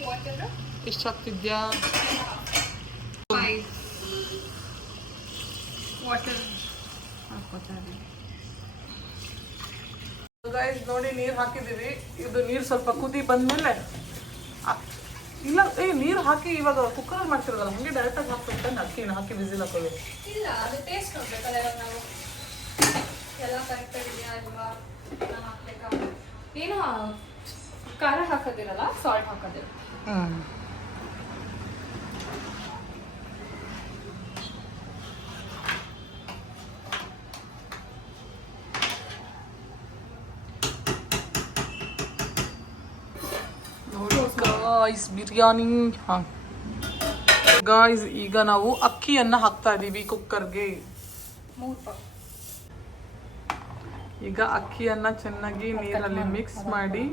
ವಾಟರ್ ಎಷ್ಟು ಹಾಕ್ತಿದ್ಯಾ? 5 ವಾಟರ್ ಹಾಕೋತಾರೆ. ಗೈಸ್ ನೋಡಿ, ನೀರು ಹಾಕಿದೀವಿ. ಇದು ನೀರು ಸ್ವಲ್ಪ ಕುದಿ ಬಂದ್ಮೇಲೆ ಇಲ್ಲ ನೀರು ಹಾಕಿ ಇವಾಗ ಕುಕ್ಕರ್ ಮಾಡ್ತಿರೋದಲ್ಲ, ಹಂಗೆ ಡೈರೆಕ್ಟಾಗಿ ಹಾಕ್ಬಿಟ್ಟು ಅಕ್ಕಿನ ಹಾಕಿ ವಿಸಿಲ್ ಹಾಕೋದು. ಇಲ್ಲ, ಅದು ಟೇಸ್ಟ್ ನೋಡ್ಬೇಕಲ್ಲ. ಇವಾಗ ನಾವು ಎಲ್ಲ ಕರೆಕ್ಟಾಗಿ ಇದೆಯಾ ಅಲ್ವಾ ಹಾಕ್ಬೇಕಾ. ಏನು ಖಾರ ಹಾಕೋದಿರಲ್ಲ, ಸಾಲ್ಟ್ ಹಾಕೋದಿಲ್ಲ. ಗಾಯ್ಸ್ ಬಿರಿಯಾನಿ ಗಾಯ್ಸ್, ಈಗ ನಾವು ಅಕ್ಕಿಯನ್ನ ಹಾಕ್ತಾ ಇದೀವಿ ಕುಕ್ಕರ್ಗೆ. ಈಗ ಅಕ್ಕಿಯನ್ನ ಚೆನ್ನಾಗಿ ನೀರಲ್ಲಿ ಮಿಕ್ಸ್ ಮಾಡಿ,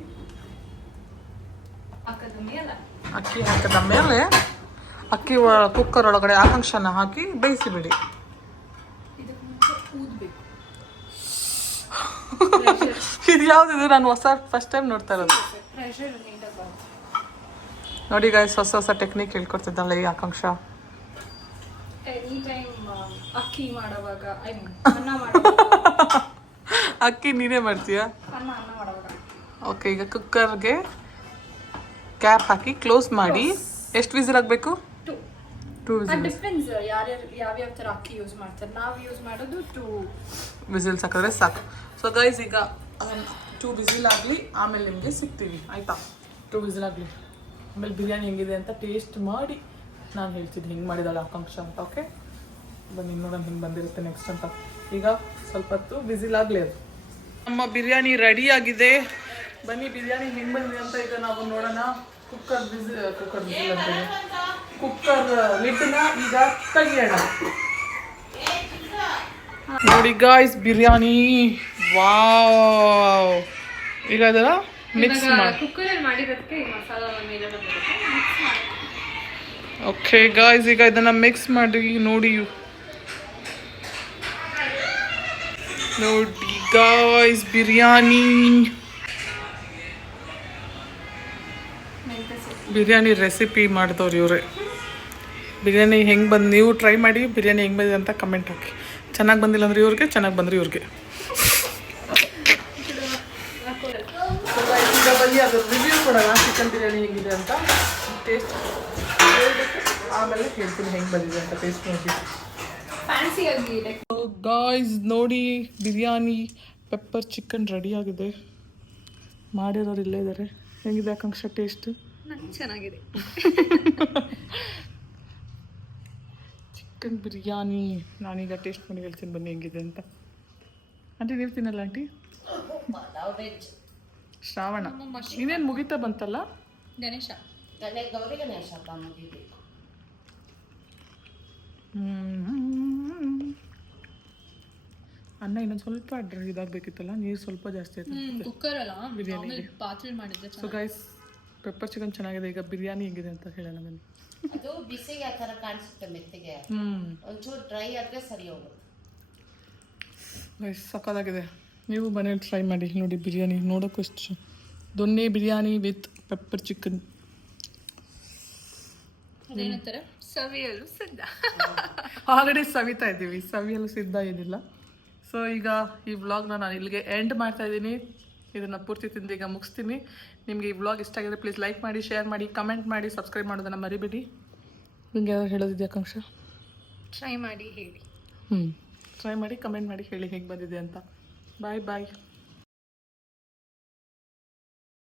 ಅಕ್ಕಿ ಹಾಕಿದ ಮೇಲೆ ಅಕ್ಕಿ ಕುಕ್ಕರ್ ಒಳಗಡೆ ಆಕಾಂಕ್ಷನ ಹಾಕಿ ಬೇಯಿಸಿಬಿಡಿ. ಇದು ಯಾವ್ದಿದೆ? ನಾನು ಫಸ್ಟ್ ಟೈಮ್ ನೋಡ್ತಾ ಇರೋದು. ನೋಡಿ ಗಾಯ್ಸ್, ಹೊಸ ಟೆಕ್ನಿಕ್ ಹೇಳ್ಕೊಡ್ತಿದ್ದಾಳೆ ಈ ಆಕಾಂಕ್ಷ. ಅಕ್ಕಿ ಮಾಡುವಾಗ ಅಕ್ಕಿ ನೀನೇ ಮಾಡ್ತೀಯಾ? ಅನ್ನ ಮಾಡುವಾಗ. ಓಕೆ, ಈಗ ಕುಕ್ಕರ್ಗೆ ಕ್ಯಾಪ್ ಹಾಕಿ ಕ್ಲೋಸ್ ಮಾಡಿ. ಎಷ್ಟು ವಿಸಿಲ್ ಆಗಬೇಕು? 2 ವಿಸಿಲ್. ಡಿಫ್ರೆನ್ಸ್ ಯಾವ್ಯಾವ ಥರ ಅಕ್ಕಿ ಯೂಸ್ ಮಾಡ್ತಾರೆ. ನಾವು ಯೂಸ್ ಮಾಡೋದು 2 ವಿಸಿಲ್ಸ್ ಹಾಕಿದ್ರೆ ಸಾಕು. ಸೊ ಗೈಸ್, ಈಗ 2 ವಿಸಿಲ್ ಆಗಲಿ, ಆಮೇಲೆ ನಿಮಗೆ ಸಿಗ್ತೀವಿ ಆಯಿತಾ? 2 ವಿಸಿಲ್ ಆಗಲಿ, ಆಮೇಲೆ ಬಿರಿಯಾನಿ ಹೆಂಗಿದೆ ಅಂತ ಟೇಸ್ಟ್ ಮಾಡಿ ನಾನು ಹೇಳ್ತಿದ್ದೆ ಹೆಂಗೆ ಮಾಡಿದಾಳೆ ಆಕಾಂಕ್ಷ ಅಂತ. ಓಕೆ, ಬನ್ನಿ ನೋಡೋಣ ಹೆಂಗೆ ಬಂದಿರುತ್ತೆ ನೆಕ್ಸ್ಟ್ ಅಂತ. ಈಗ ಸ್ವಲ್ಪ ಹೊತ್ತು ವಿಸಿಲ್ ಆಗಲಿ. ಅದು ನಮ್ಮ ಬಿರಿಯಾನಿ ರೆಡಿ ಆಗಿದೆ. ಬನ್ನಿ ಬಿರಿಯಾನಿ ಹೆಂಗೆ ಬಂದಿದೆ ಅಂತ ಈಗ ನಾವು ನೋಡೋಣ. ಕುಕ್ಕರ್ ವಿಸಿಲ್ ಅಂತೀನಿ, ಕುಕ್ಕರ್ ಲಿಡ್ನ ಈಗ ತೆಗಿಯೋಣ. ನೋಡಿ ಗಾಯ್ಸ್, ಬಿರಿಯಾನಿ ವಾವ್. ಈಗ ಅದರ ಮಿಕ್ಸ್ ಮಾಡಿ ಕುಕ್ಕರಲ್ಲಿ ಮಾಡಿರೋದಕ್ಕೆ ಈ ಮಸಾಲ ಮೇಲೆ ಬಂದಿರುತ್ತೆ. ಮಿಕ್ಸ್ ಮಾಡಿ. ಓಕೆ ಗಾಯ್ಸ್, ಈಗ ಇದನ್ನ ಮಿಕ್ಸ್ ಮಾಡಿ ನೋಡಿ. ನೋಡಿ ಗಾಯ್ಸ್, ಬಿರಿಯಾನಿ ರೆಸಿಪಿ ಮಾಡಿದವ್ರು ಇವರೇ. ಬಿರಿಯಾನಿ ಹೆಂಗೆ ಬಂದು ನೀವು ಟ್ರೈ ಮಾಡಿ, ಬಿರಿಯಾನಿ ಹೆಂಗೆ ಬಂದಿದೆ ಅಂತ ಕಮೆಂಟ್ ಹಾಕಿ. ಚೆನ್ನಾಗಿ ಬಂದಿಲ್ಲ ಅಂದ್ರೆ ಇವ್ರಿಗೆ, ಚೆನ್ನಾಗಿ ಬಂದ್ರೆ ಇವ್ರಿಗೆ. ಈಗ ಬನ್ನಿ ಅದು ರಿವ್ಯೂ ಕೊಡೋಣ, ಚಿಕನ್ ಬಿರಿಯಾನಿ ಹೇಗಿದೆ ಅಂತ. ಟೇಸ್ಟ್ ಆಮೇಲೆ ಹೇಳ್ತೀನಿ ಹೆಂಗೆ ಬಂದಿದೆ ಅಂತ ಟೇಸ್ಟ್ ನೋಡಿ. ಗಾಯ್ಸ್ ನೋಡಿ, ಬಿರಿಯಾನಿ ಪೆಪ್ಪರ್ ಚಿಕನ್ ರೆಡಿ ಆಗಿದೆ. ಮಾಡಿರೋರು ಇಲ್ಲೇ ಇದ್ದಾರೆ. ಹೆಂಗಿದೆ ಆಕಾಂಕ್ಷ ಟೇಸ್ಟ್? ಚೆನ್ನಾಗಿದೆ. ಚಿಕನ್ ಬಿರಿಯಾನಿ ನಾನೀಗ ಟೇಸ್ಟ್ ಮಾಡಿ ಹೇಳ್ತೀನಿ ಬನ್ನಿ ಹೆಂಗಿದೆ ಅಂತ. ಆಂಟಿ ನೀವು ತಿನ್ನಲ್ಲ ಆಂಟಿ? ಶ್ರಾವಣ ಇನ್ನೇನು ಮುಗಿತಾ ಬಂತಲ್ಲ. ಗಣೇಶ ಗೌರಿ ಗಣೇಶ ಹಬ್ಬ ಮುಗಿದು ಅನ್ನ ಇನ್ನೊಂದು ಸ್ವಲ್ಪ ಇದಾಗಬೇಕಿತ್ತಲ್ಲ, ನೀರು ಸ್ವಲ್ಪ ಜಾಸ್ತಿ ಆಯ್ತು ಕುಕ್ಕರ್ ಅಲ್ಲ ಬಿರಿಯಾನಿಗೆ. ಪಾತ್ರೆ ಮಾಡಿದ್ದೆ. ಸೊ ಗೈಸ್ ಪೆಪ್ಪರ್ ಚಿಕನ್ ಚೆನ್ನಾಗಿದೆ. ಈಗ ಬಿರಿಯಾನಿ ಹೇಗಿದೆ ಅಂತ ಹೇಳೋಣ ಬನ್ನಿ. ಅದು ಬಿಸಿಗೆ ಆ ಥರ ಕಾಣಿಸುತ್ತೆ ಮೆತ್ತಿಗೆ, ಒಂಚೂರು ಡ್ರೈ ಆದರೆ ಸರಿ ಹೋಗುತ್ತೆ. ಗೈಸ್ ಸಕ್ಕತ್ತಾಗಿದೆ, ನೀವು ಮನೇಲಿ ಟ್ರೈ ಮಾಡಿ ನೋಡಿ. ಬಿರಿಯಾನಿ ನೋಡೋಕ್ಕೂ ಎಷ್ಟು ದೊನ್ನೆ ಬಿರಿಯಾನಿ ವಿತ್ ಪೆಪ್ಪರ್ ಚಿಕನ್. ಅದೇನಂತಾರೆ ಸವಿಯಲು ಸಿದ್ಧ. ಆಲ್ರೆಡಿ ಸವಿತಾ ಇದ್ದೀವಿ, ಸವಿಯಲು ಸಿದ್ಧ ಏನಿಲ್ಲ. ಸೊ ಈಗ ಈ ವ್ಲಾಗ್ನ ನಾನು ಇಲ್ಲಿಗೆ ಎಂಡ್ ಮಾಡ್ತಾ ಇದ್ದೀನಿ. ಇದನ್ನು ಪೂರ್ತಿ ತಿಂದು ಈಗ ಮುಗಿಸ್ತೀನಿ. ನಿಮಗೆ ಈ ವ್ಲಾಗ್ ಇಷ್ಟ ಆಗಿದ್ರೆ ಪ್ಲೀಸ್ ಲೈಕ್ ಮಾಡಿ, ಶೇರ್ ಮಾಡಿ, ಕಮೆಂಟ್ ಮಾಡಿ, ಸಬ್ಸ್ಕ್ರೈಬ್ ಮಾಡೋದನ್ನು ಮರಿಬೇಡಿ. ನಿಮ್ಗೆ ಯಾರು ಹೇಳೋದಿದೆಯಾ ಆಕಾಂಕ್ಷ? ಟ್ರೈ ಮಾಡಿ ಹೇಳಿ. ಟ್ರೈ ಮಾಡಿ ಕಮೆಂಟ್ ಮಾಡಿ ಹೇಳಿ ಹೇಗೆ ಬಂದಿದೆ ಅಂತ. ಬಾಯ್ ಬಾಯ್.